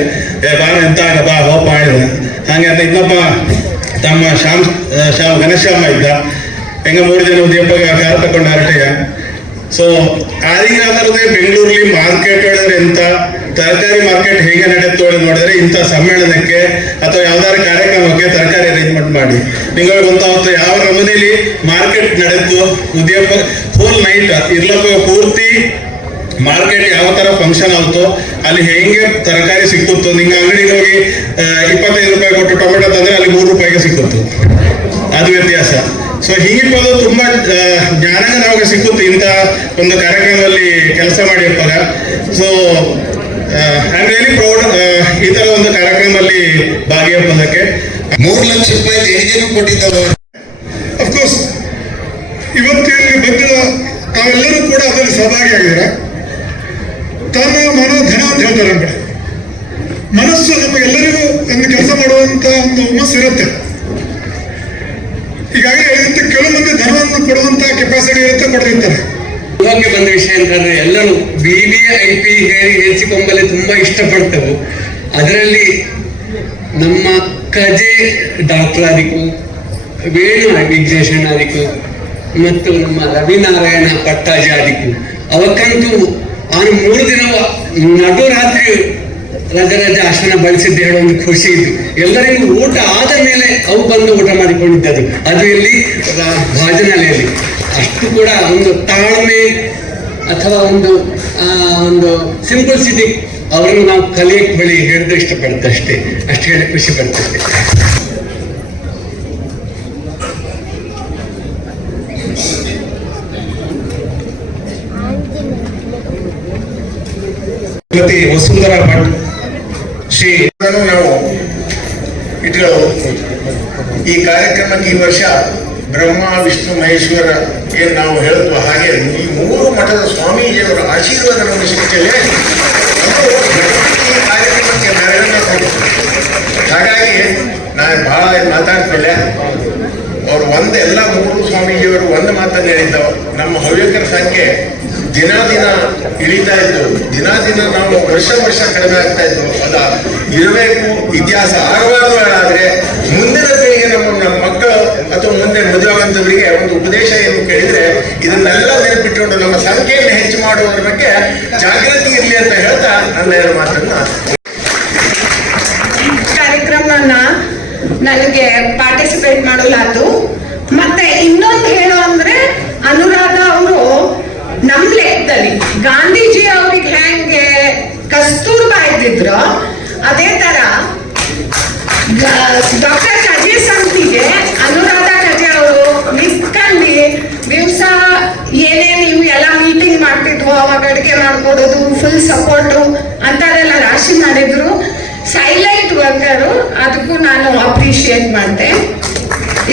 ಏ, ಬಾ ಎಂತ ಬಾ ಹೋಪ ಹೇಳಿದೆ. ಹಂಗೆ ಅಂತ ಇನ್ನೊಬ್ಬ ತಮ್ಮ ಶ್ಯಾಮ್ ಶ್ಯಾಮ್ ಘನಶ್ಯಾಮ ಇದ್ದ. ಹೆಂಗ ಮೂರು ಜನ ಉದ್ಯಪ್ಪ ಕಾರ್ ತಗೊಂಡು ಸೊ ಆದಿಗಾದ್ರೆ ಬೆಂಗಳೂರಲ್ಲಿ ಮಾರ್ಕೆಟ್ ಹೇಳಿದ್ರೆ ಎಂತ? ತರಕಾರಿ ಮಾರ್ಕೆಟ್ ಹೇಗೆ ನಡೆಯುತ್ತೋ ನೋಡಿದ್ರೆ ಇಂಥ ಸಮ್ಮೇಳನಕ್ಕೆ ಅಥವಾ ಯಾವ್ದಾದ್ರು ಕಾರ್ಯಕ್ರಮಕ್ಕೆ ತರಕಾರಿ ಅರೇಂಜ್ಮೆಂಟ್ ಮಾಡಿ. ನಿಮಗೆ ಗೊತ್ತಾಗುತ್ತೆ ಯಾವ ನಮೂನೆಯಲ್ಲಿ ಮಾರ್ಕೆಟ್ ನಡೆದು ಉದ್ಯೋಗ ಫುಲ್ ನೈಟ್ ಇರ್ಲಪ್ಪ, ಪೂರ್ತಿ ಮಾರ್ಕೆಟ್ ಯಾವ ತರ ಫಂಕ್ಷನ್ ಆಗುತ್ತೋ, ಅಲ್ಲಿ ಹೆಂಗೆ ತರಕಾರಿ ಸಿಕ್ತಿತ್ತು. ನಿಂಗೆ ಅಂಗಡಿಗೆ ಹೋಗಿ ಇಪ್ಪತ್ತೈದು ರೂಪಾಯಿ ಕೊಟ್ಟು ಟೊಮೆಟೊ ತಂದ್ರೆ ಅಲ್ಲಿ ಮೂರು ರೂಪಾಯಿಗೆ ಸಿಕ್ತಿತ್ತು. ಅದು ವ್ಯತ್ಯಾಸ. ಸೊ ಹೀಗಿರ್ಬೋದು ತುಂಬಾ ಜ್ಞಾನ ನಮಗೆ ಸಿಕ್ಕುತ್ತೆ ಇಂಥ ಒಂದು ಕಾರ್ಯಕ್ರಮದಲ್ಲಿ ಕೆಲಸ ಮಾಡಿರ್ತಾರೆ. So I am really proud ಈ ತರ ಒಂದು ಕಾರ್ಯಕ್ರಮದಲ್ಲಿ ಭಾಗಿಯಾಗೋದಕ್ಕೆ ಮೂರು ಲಕ್ಷ ರೂಪಾಯಿ ದೇಣಿಗೆನೂ ಕೊಟ್ಟಿದ್ದಾವೆ ಅಫ್ಕೋರ್ಸ್ ಇವತ್ತು ಇಲ್ಲಿ ಬಂದ ತಾವೆಲ್ಲರೂ ಕೂಡ ಅದರಲ್ಲಿ ಸಹಭಾಗಿಯಾಗಿದ್ದೀರಾ? ತನ್ನ ಮನೋ ಧನ ಅಂತ ಹೇಳ್ತಾರೆ ಮನಸ್ಸು ನಮಗೆಲ್ಲರಿಗೂ ಒಂದು ಕೆಲಸ ಮಾಡುವಂತ ಒಂದು ಹುಮ್ಮಸ್ಸು ಇರುತ್ತೆ. ಹೇಳಿದಂತೆ ಕೆಲವು ಮಂದಿ ಧನವನ್ನು ಕೊಡುವಂತ ಕೆಪಾಸಿಟಿ ಇರುತ್ತೆ ಕೊಡ್ತಿರ್ತಾರೆ ಇವಾಗ ಬಂದ ವಿಷಯ ಅಂತಂದ್ರೆ ಎಲ್ಲರೂ ಬಿ ಬಿ ಐ ಪಿ ಹೇಳಿ ಹೆಚ್ಚಿಕೊಂಬಲ್ಲಿ ತುಂಬಾ ಇಷ್ಟಪಡ್ತೇವೆ. ಅದರಲ್ಲಿ ನಮ್ಮ ಕಜೆ ಡಾಕ್ಟರ್ ಆದಿಕು ವೇಣು ವಿಘ್ನೇಶನ್ ಆದಿಕು ಮತ್ತು ನಮ್ಮ ರವಿನಾರಾಯಣ ಪಟ್ಟಾಜಿ ಆದಿಕು ಅವಕ್ಕಂತೂ ಆನು ಮೂರು ದಿನ ನಡು ರಾತ್ರಿ ರಜರಾಜ ಆಸನ ಬಳಸಿದ್ದು ಹೇಳೋ ಒಂದು ಖುಷಿ ಇದ್ದು ಎಲ್ಲರಿಗೂ ಊಟ ಆದ ಮೇಲೆ ಅವು ಬಂದು ಊಟ ಮಾಡಿಕೊಂಡಿದ್ದದು ಅದು ಇಲ್ಲಿ ಭಾಜನಾಲಯಲ್ಲಿ ಅಷ್ಟು ಕೂಡ ಒಂದು ತಾಳ್ಮೆ ಅಥವಾ ಒಂದು ಒಂದು ಸಿಂಪಲ್ಸಿಟಿ ಅವರನ್ನು ನಾವು ಕಲಿಯಕ್ಕೆ ಬಳಿ ಹೇಳಿದ್ರೆ ಇಷ್ಟಪಡುತ್ತೆ ಅಷ್ಟೇ. ಅಷ್ಟು ಹೇಳಿ ಖುಷಿ ಶ್ರೀಮತಿ ವಸುಂಧರಾ ಭಟ್ ಶ್ರೀ ನಾವು ಇಟ್ಕೊಳ್ಳಬಹುದು ಈ ಕಾರ್ಯಕ್ರಮಕ್ಕೆ ಈ ವರ್ಷ ಬ್ರಹ್ಮ, ವಿಷ್ಣು, ಮಹೇಶ್ವರ ಏನು ನಾವು ಹೇಳುವ ಹಾಗೆ ಈ ಮೂರು ಮಠದ ಸ್ವಾಮೀಜಿಯವರ ಆಶೀರ್ವಾದ ನಮಗೆ ಸಿಗ್ತೇವೆ ಅದು ಈ ಕಾರ್ಯಕ್ರಮಕ್ಕೆ ಮೆರಗನ್ನ ಕೊಡ್ತು. ಹಾಗಾಗಿ ನಾನು ಬಹಳ ಮಾತಾಡ್ತಿಲ್ಲ ಅವ್ರು ಒಂದು ಎಲ್ಲ ಮೂರು ಸ್ವಾಮೀಜಿಯವರು ಒಂದು ಮಾತನ್ನು ಹೇಳಿದ್ದವು ನಮ್ಮ ಹವ್ಯಕರ ಸಂಖ್ಯೆ ದಿನ ದಿನ ಇಳಿತಾ ಇದ್ರು. ದಿನ ದಿನ ನಾವು ವರ್ಷ ವರ್ಷ ಕಡಿಮೆ ಆಗ್ತಾ ಇದ್ರು. ಅದ ಇರಬೇಕು, ಇತಿಹಾಸ ಆಗಬಾರದು ಆದ್ರೆ ಮುಂದಿನ ಪೀಳಿಗೆ ನಮ್ಮ ನಮ್ಮ ಮಕ್ಕಳು ಅಥವಾ ಮುಂದೆ ಮದುವೆಯಾಗಂತವರಿಗೆ ಒಂದು ಉಪದೇಶ ಏನು ಕೇಳಿದ್ರೆ ಇದನ್ನೆಲ್ಲ ನೆನಪಿಟ್ಟುಕೊಂಡು ನಮ್ಮ ಸಂಖ್ಯೆಯನ್ನು ಹೆಚ್ಚು ಮಾಡುವುದರ ಬಗ್ಗೆ ಜಾಗೃತಿ ಇರಲಿ ಅಂತ ಹೇಳ್ತಾ ನನ್ನ ಎರಡು ಮಾತನ್ನ ಕಾರ್ಯಕ್ರಮನ ನನಗೆ ಪಾರ್ಟಿಸಿಪೇಟ್ ಮಾಡಲಾತು ಮತ್ತೆ ಇನ್ನೊಂದು ಹೇಳು ಅಂದ್ರೆ ಅನುರಾಧ ಅವರು ನಮ್ಲೆ ಹವ್ಯಕದಲ್ಲಿ ಗಾಂಧೀಜಿ ಅವ್ರಿಗೆ ಹೆಂಗೆ ಕಸ್ತೂರ್ಬಾ ಇದ್ದಿದ್ರು, ಅದೇ ತರ ಡಾಕ್ಟರ್ ಕಜೆ ಸಂತಿಗೆ ಅನುರಾಧ ಕಜೆ ಅವರು ನಿಂತ್ಕೊಂಡು ದಿವಸ ಏನೇ ನೀವು ಎಲ್ಲ ಮೀಟಿಂಗ್ ಮಾಡ್ತಿದ್ವು, ಅವಾಗ ಅಡುಗೆ ಮಾಡ್ಕೊಡೋದು ಫುಲ್ ಸಪೋರ್ಟು ಅಂತದೆಲ್ಲ ರಾಶಿ ಮಾಡಿದ್ರು. ಸೈಲೆಂಟ್ ವರ್ಕರು ಅದಕ್ಕೂ ನಾನು ಅಪ್ರಿಷಿಯೇಟ್ ಮಾಡಿದೆ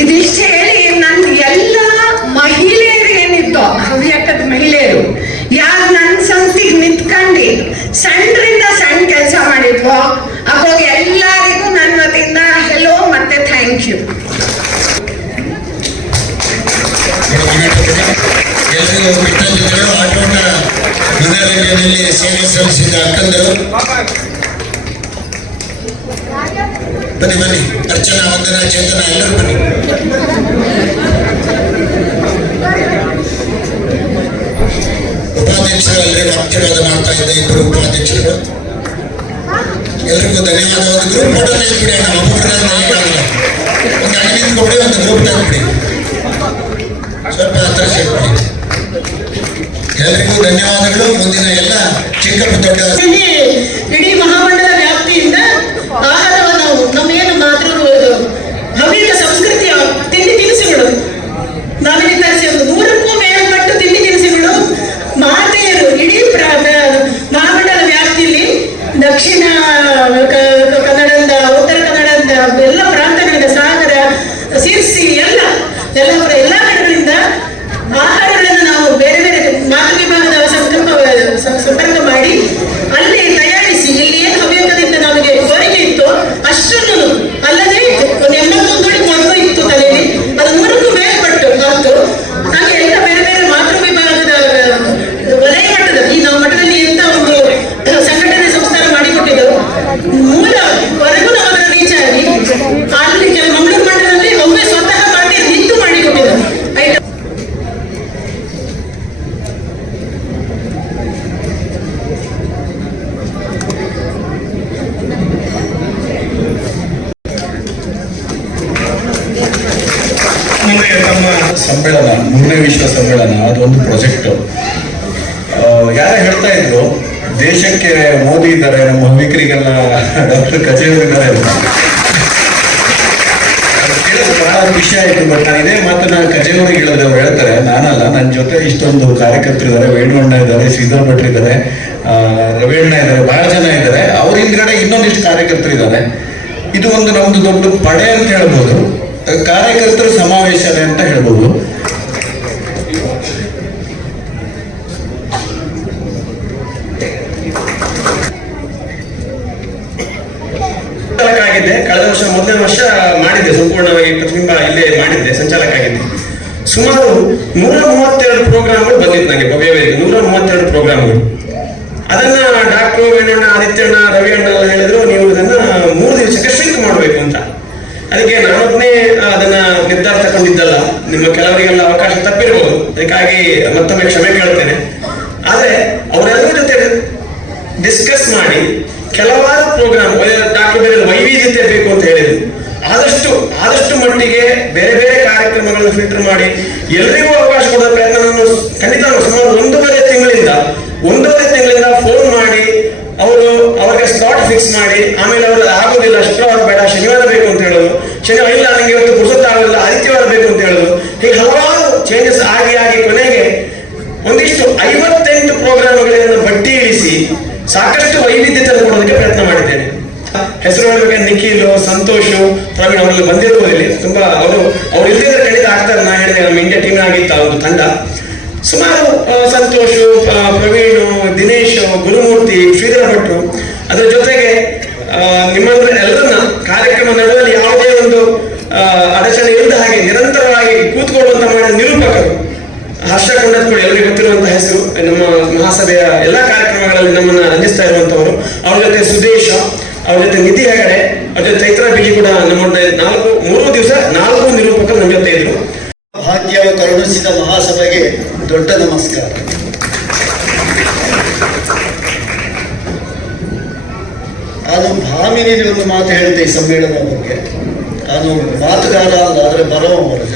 ಇದಿಷ್ಟು ಹೇಳಿ ನನ್ನ ಎಲ್ಲ ಮಹಿಳೆಯರು ಏನಿತ್ತು ಸಣ್ಣರಿಂದ ಸಣ್ಣ ಕೆಲಸ ಮಾಡಿದ್ವಾ ಅವಾಗ ಎಲ್ಲರಿಗೂ ನನ್ನ ವತಿಯಿಂದ ಹೆಲೋ ಮತ್ತೆ ಥ್ಯಾಂಕ್ ಯು ಎಲ್ಲರಿಗೂ ಕೃತಜ್ಞತೆಗಳು ಆಟೋಟ ಮನರಂಜನೆಯಲ್ಲಿ ಸೇವೆ ಸಲ್ಲಿಸಿದ ಅಕ್ಕಂದರು ಬನ್ನಿ ಬನ್ನಿ. ಅರ್ಚನಾ, ವಂದನಾ, ಚೇತನ, ಎಲ್ಲರೂ ಬನ್ನಿ. ಉಪಾಧ್ಯಕ್ಷರು ಎಲ್ಲರಿಗೂ ಆಶೀರ್ವಾದ ಮಾಡ್ತಾ ಇದ್ದೆ ಇಬ್ಬರು ಉಪಾಧ್ಯಕ್ಷರು. ಎಲ್ರಿಗೂ ಧನ್ಯವಾದ ಗ್ರೂಪ್ ಫೋಟೋ ಒಂದು ಒಂದು ಗ್ರೂಪ್ ತೆಗೆದ್ಬಿಡಿ. ಸ್ವಲ್ಪ ಹತ್ರ ಸೇರ್ಬಿಡಿ ಎಲ್ಲರಿಗೂ ಧನ್ಯವಾದಗಳು. ಮುಂದಿನ ಎಲ್ಲ ಚಿಕ್ಕ ದೊಡ್ಡ ಇಡೀ ಮಹಾಮಂಡಲ Okay. ಒಂದು ನಮ್ದು ದೊಡ್ಡ ಪಡೆ ಅಂತ ಹೇಳ್ಬೋದು. ಕಾರ್ಯಕರ್ತರ ಸಮಾವೇಶನೇ ಅಂತ ಹೇಳ್ಬೋದು. ಕಳೆದ ವರ್ಷ ಮೊದಲನೇ ವರ್ಷ ಮಾಡಿದ್ದೆ. ಸಂಪೂರ್ಣವಾಗಿ ಪ್ರತಿಬಿಂಬ ಇಲ್ಲೇ ಮಾಡಿದ್ದೆ. ಸಂಚಾಲಕ ಆಗಿದ್ದೆ ಸುಮಾರು ನೂರ ಮೂವತ್ತೆರಡು ಪ್ರೋಗ್ರಾಮ್ಗಳು ಬಂದಿತ್ತು ನನಗೆ ಭವ್ಯವೇದಿಕೆ ನೂರ ಮೂವತ್ತೆರಡು ಪ್ರೋಗ್ರಾಮ್ಗಳು ಅದನ್ನ ಡಾಕ್ಟರ್ ವೇಣಣ್ಣ ಆದಿತ್ಯಣ್ಣ ರವಿ ಅಣ್ಣ ಎಲ್ಲ ಹೇಳಿದ್ರು, ನೀವು ಇದನ್ನ ಮೂರು ದಿವಸಕ್ಕೆ ಶ್ರಿಂಕ್ ಮಾಡಬೇಕು ಅಂತ. ಅದಕ್ಕೆ ನಾನೊಬ್ಬನೇ ಅದನ್ನ ನಿರ್ಧಾರ ತಗೊಂಡಿದ್ದಲ್ಲ. ನಿಮ್ಮ ಕೆಲವರಿಗೆಲ್ಲ ಅವಕಾಶ ತಪ್ಪಿರ್ಬೋದು. ಅದಕ್ಕಾಗಿ ಮತ್ತೊಮ್ಮೆ ಕ್ಷಮೆ ಕೇಳ್ತೇನೆ. ಆದ್ರೆ, ಅವರೆಲ್ಲರ ಜೊತೆ ಡಿಸ್ಕಸ್ ಮಾಡಿ, ಕೆಲವಾರು ಪ್ರೋಗ್ರಾಮ್ ಡಾಕ್ಟರ್ ಬೇರೆ ವೈವಿಧ್ಯತೆ ಬೇಕು ಅಂತ ಹೇಳಿದ್ರು. ಆದಷ್ಟು ಆದಷ್ಟು ಮಟ್ಟಿಗೆ ಬೇರೆ ಬೇರೆ ಕಾರ್ಯಕ್ರಮಗಳನ್ನು ಫಿಲ್ಟರ್ ಮಾಡಿ, ಎಲ್ರಿಗೂ ಅವಕಾಶ ಕೊಡೋ ಪ್ರಯತ್ನ ನಾನು ಖಂಡಿತ ಸುಮಾರು ಒಂದೂವರೆ ತಿಂಗಳಿಂದ, ಒಂದೂವರೆ ಫೋನ್ ಮಾಡಿ, ಅವರು ಅವ್ರಿಗೆ ಸ್ಲಾಟ್ ಫಿಕ್ಸ್ ಮಾಡಿ, ಆಮೇಲೆ ಅವರು ಆಗೋದಿಲ್ಲ, ಶುಕ್ರವಾರ ಬೇಡ, ಶನಿವಾರ ಬೇಕು ಅಂತ ಹೇಳೋದು. ಶನಿವಾರ ಇಲ್ಲ ನನಗೆ ಇವತ್ತು ಪುರುಷತ್ತಾಗೋದಿಲ್ಲ ಆದಿತ್ಯವಾರ ಬೇಕು ಅಂತ ಹೇಳೋದು. ಹೀಗೆ ಹಲವಾರು ಚೇಂಜಸ್ ಆಗಿ ಆಗಿ ಕೊನೆಗೆ ಒಂದಿಷ್ಟು ಐವತ್ತೆಂಟು ಪ್ರೋಗ್ರಾಮ್ಗಳನ್ನು ಬಟ್ಟಿ ಇಳಿಸಿ ಸಾಕಷ್ಟು ವೈವಿಧ್ಯತೆ ಕೊಡೋದಕ್ಕೆ ಪ್ರಯತ್ನ ಮಾಡಿದ್ದೇನೆ. ಹೆಸರು ಹೇಳಬೇಕು ನಿಖಿಲ್, ಸಂತೋಷ್ ಪ್ರವೀಣ್ ಅವರಲ್ಲಿ ಬಂದಿರುವುದಿಲ್ಲ ತುಂಬಾ, ಅವರು, ಅವ್ರು ಇಲ್ಲದಿದ್ರೆ ಖಂಡಿತ ಆಗ್ತಾರೆ. ನಾ ಹೇಳಿದೆ, ನಮ್ಮ ಇಂಡಿಯಾ ಟೀಮ್ ಆಗಿತ್ತು ಒಂದು ತಂಡ. ಸುಮಾರು ಸಂತೋಷ ಪ್ರವೀಣ್ ದಿನೇಶ್ ಗುರುಮೂರ್ತಿ ಶ್ರೀಧರ ಭಟ್ರು ಅದರ ಜೊತೆಗೆ ಆ, ನಿಮ್ಮನ್ನ ಎಲ್ಲರನ್ನ ಕಾರ್ಯಕ್ರಮ ನಡುವಲ್ಲಿ ಯಾವುದೇ ಒಂದು ಅಡಚಣೆ ಇಲ್ಲದ ಹಾಗೆ ನಿರಂತರವಾಗಿ ಕೂತ್ಕೊಳ್ಳುವಂತ ಮಾಡಿದ ನಿರೂಪಕರು ಹರ್ಷ ಕೊಂಡತ್ಕೊಳ್ಳಿ ಎಲ್ಲರಿಗೂ ಗೊತ್ತಿರುವಂತಹ ಹೆಸರು ನಮ್ಮ ಮಹಾಸಭೆಯ ಎಲ್ಲಾ ಕಾರ್ಯಕ್ರಮಗಳಲ್ಲಿ ನಮ್ಮನ್ನ ರಂಜಿಸ್ತಾ ಇರುವಂತವರು. ಅವ್ರ ಜೊತೆ ಸುದೇಶ ಅವ್ರ ಜೊತೆ ನಿಧಿ ಹೆಗಡೆ ಅವ್ರ ಜೊತೆ ಚೈತ್ರ ಬಿಜಿ ಕೂಡ ನಮ್ಮ ನಾಲ್ಕು ಮೂರು ದಿವಸ ನಾಲ್ಕು ನಿರೂಪಕರು ನಮ್ಮ ಜೊತೆ ಇದ್ರು. ಭಾಗ್ಯವ ಕರುಣಿಸಿದ ಮಹಾಸಭೆಗೆ ದೊಡ್ಡ ನಮಸ್ಕಾರ. ನಾನು ಭಾಮಿನಿ ಒಂದು ಮಾತು ಹೇಳಿದೆ ಈ ಸಮ್ಮೇಳನ ಬಗ್ಗೆ. ನಾನು ಮಾತುಗಾರ ಅಲ್ಲ, ಆದರೆ ಬರವ ಮರುಜ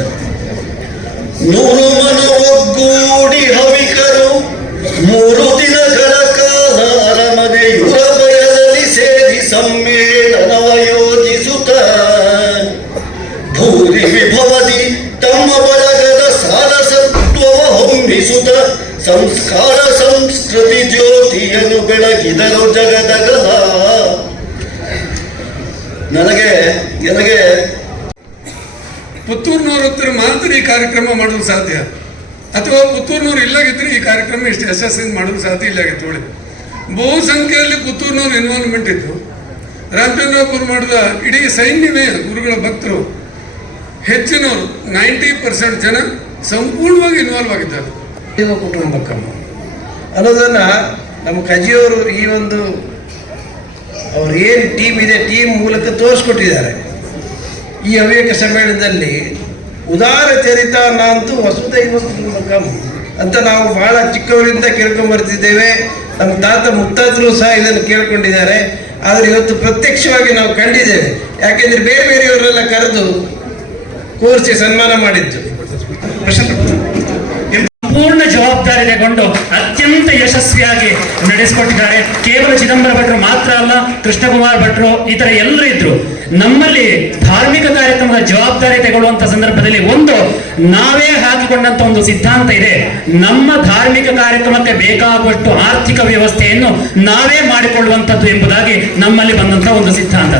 ನೂರು ಮನ ಒಗ್ಗೂಡಿ ಹವಿಕರು, ಮೂರು ದಿನಗಳ ಕಾಲ ಅರಮನೆಯುರ ಬಯಲಲ್ಲಿ ಸೇರಿ ಸಮ್ಮೇಳನವ ಹೊಮ್ಮಿಸುತ್ತ ಸಂಸ್ಕಾರ ಸಂಸ್ಕೃತಿ ಜ್ಯೋತಿಯನ್ನು ಬೆಳಗಿದರು ಜಗದಗಲ. ನನಗೆ ನನಗೆ ಪುತ್ತೂರ್ನವರು ಹತ್ರ ಮಾತ್ರ ಈ ಕಾರ್ಯಕ್ರಮ ಮಾಡಲು ಸಾಧ್ಯ. ಅಥವಾ ಪುತ್ತೂರಿನವ್ರು ಇಲ್ಲಾಗಿದ್ರೆ ಈ ಕಾರ್ಯಕ್ರಮ ಇಷ್ಟು ಯಶಸ್ಸಿಂದ ಮಾಡಲು ಸಾಧ್ಯ ಇಲ್ಲಾಗಿತ್ತು ಹೇಳಿ ಬಹು ಸಂಖ್ಯೆಯಲ್ಲಿ ಪುತ್ತೂರಿನವ್ರ ಇನ್ವಾಲ್ವ್ಮೆಂಟ್ ಇತ್ತು. ರಾಮಚಂದ್ರಪುರ್ ಮಾಡಿದ ಇಡೀ ಸೈನ್ಯವೇ ಗುರುಗಳ ಭಕ್ತರು. ಹೆಚ್ಚಿನವರು ನೈಂಟಿ ಪರ್ಸೆಂಟ್ ಜನ ಸಂಪೂರ್ಣವಾಗಿ ಇನ್ವಾಲ್ವ್ ಆಗಿದ್ದಾರೆ. ಕುಟುಂಬಕ್ಕಮ್ಮ ಅನ್ನೋದನ್ನು ನಮ್ಮ ಕಜಿಯವರು ಈ ಒಂದು ಅವ್ರು ಏನು ಟೀಮ್ ಇದೆ ಟೀಮ್ ಮೂಲಕ ತೋರಿಸ್ಕೊಟ್ಟಿದ್ದಾರೆ. ಈ ಹವ್ಯಕ ಸಮ್ಮೇಳನದಲ್ಲಿ ಉದಾರ ಚರಿತ ಅಂತೂ ವಸುದೈವ ಕುಟುಂಬಕ್ಕಮ್ಮ ಅಂತ ನಾವು ಬಹಳ ಚಿಕ್ಕವರಿಂದ ಕೇಳ್ಕೊಂಬರ್ತಿದ್ದೇವೆ ನಮ್ಮ ತಾತ ಮುತ್ತಾತರು ಸಹ ಇದನ್ನು ಕೇಳ್ಕೊಂಡಿದ್ದಾರೆ. ಆದರೆ ಇವತ್ತು ಪ್ರತ್ಯಕ್ಷವಾಗಿ ನಾವು ಕಂಡಿದ್ದೇವೆ. ಯಾಕೆಂದರೆ ಬೇರೆ ಬೇರೆಯವರೆಲ್ಲ ಕರೆದು ಕೋರ್ಸಿ ಸನ್ಮಾನ ಮಾಡಿದ್ದು. ಪೂರ್ಣ ಜವಾಬ್ದಾರಿ ತಗೊಂಡು ಅತ್ಯಂತ ಯಶಸ್ವಿಯಾಗಿ ನಡೆಸಿಕೊಟ್ಟಿದ್ದಾರೆ. ಕೇವಲ ಚಿದಂಬರ ಭಟ್ರು ಮಾತ್ರ ಅಲ್ಲ, ಕೃಷ್ಣಕುಮಾರ್ ಭಟ್ರು ಈ ಎಲ್ಲರೂ ಇದ್ರು. ನಮ್ಮಲ್ಲಿ ಧಾರ್ಮಿಕ ಕಾರ್ಯಕ್ರಮದ ಜವಾಬ್ದಾರಿ ತಗೊಳ್ಳುವಂತ ಸಂದರ್ಭದಲ್ಲಿ ಒಂದು ನಾವೇ ಹಾಕಿಕೊಂಡಂತ ಒಂದು ಸಿದ್ಧಾಂತ ಇದೆ. ನಮ್ಮ ಧಾರ್ಮಿಕ ಕಾರ್ಯಕ್ರಮಕ್ಕೆ ಬೇಕಾಗುವಷ್ಟು ಆರ್ಥಿಕ ವ್ಯವಸ್ಥೆಯನ್ನು ನಾವೇ ಮಾಡಿಕೊಳ್ಳುವಂತದ್ದು ಎಂಬುದಾಗಿ ನಮ್ಮಲ್ಲಿ ಬಂದಂತ ಒಂದು ಸಿದ್ಧಾಂತ.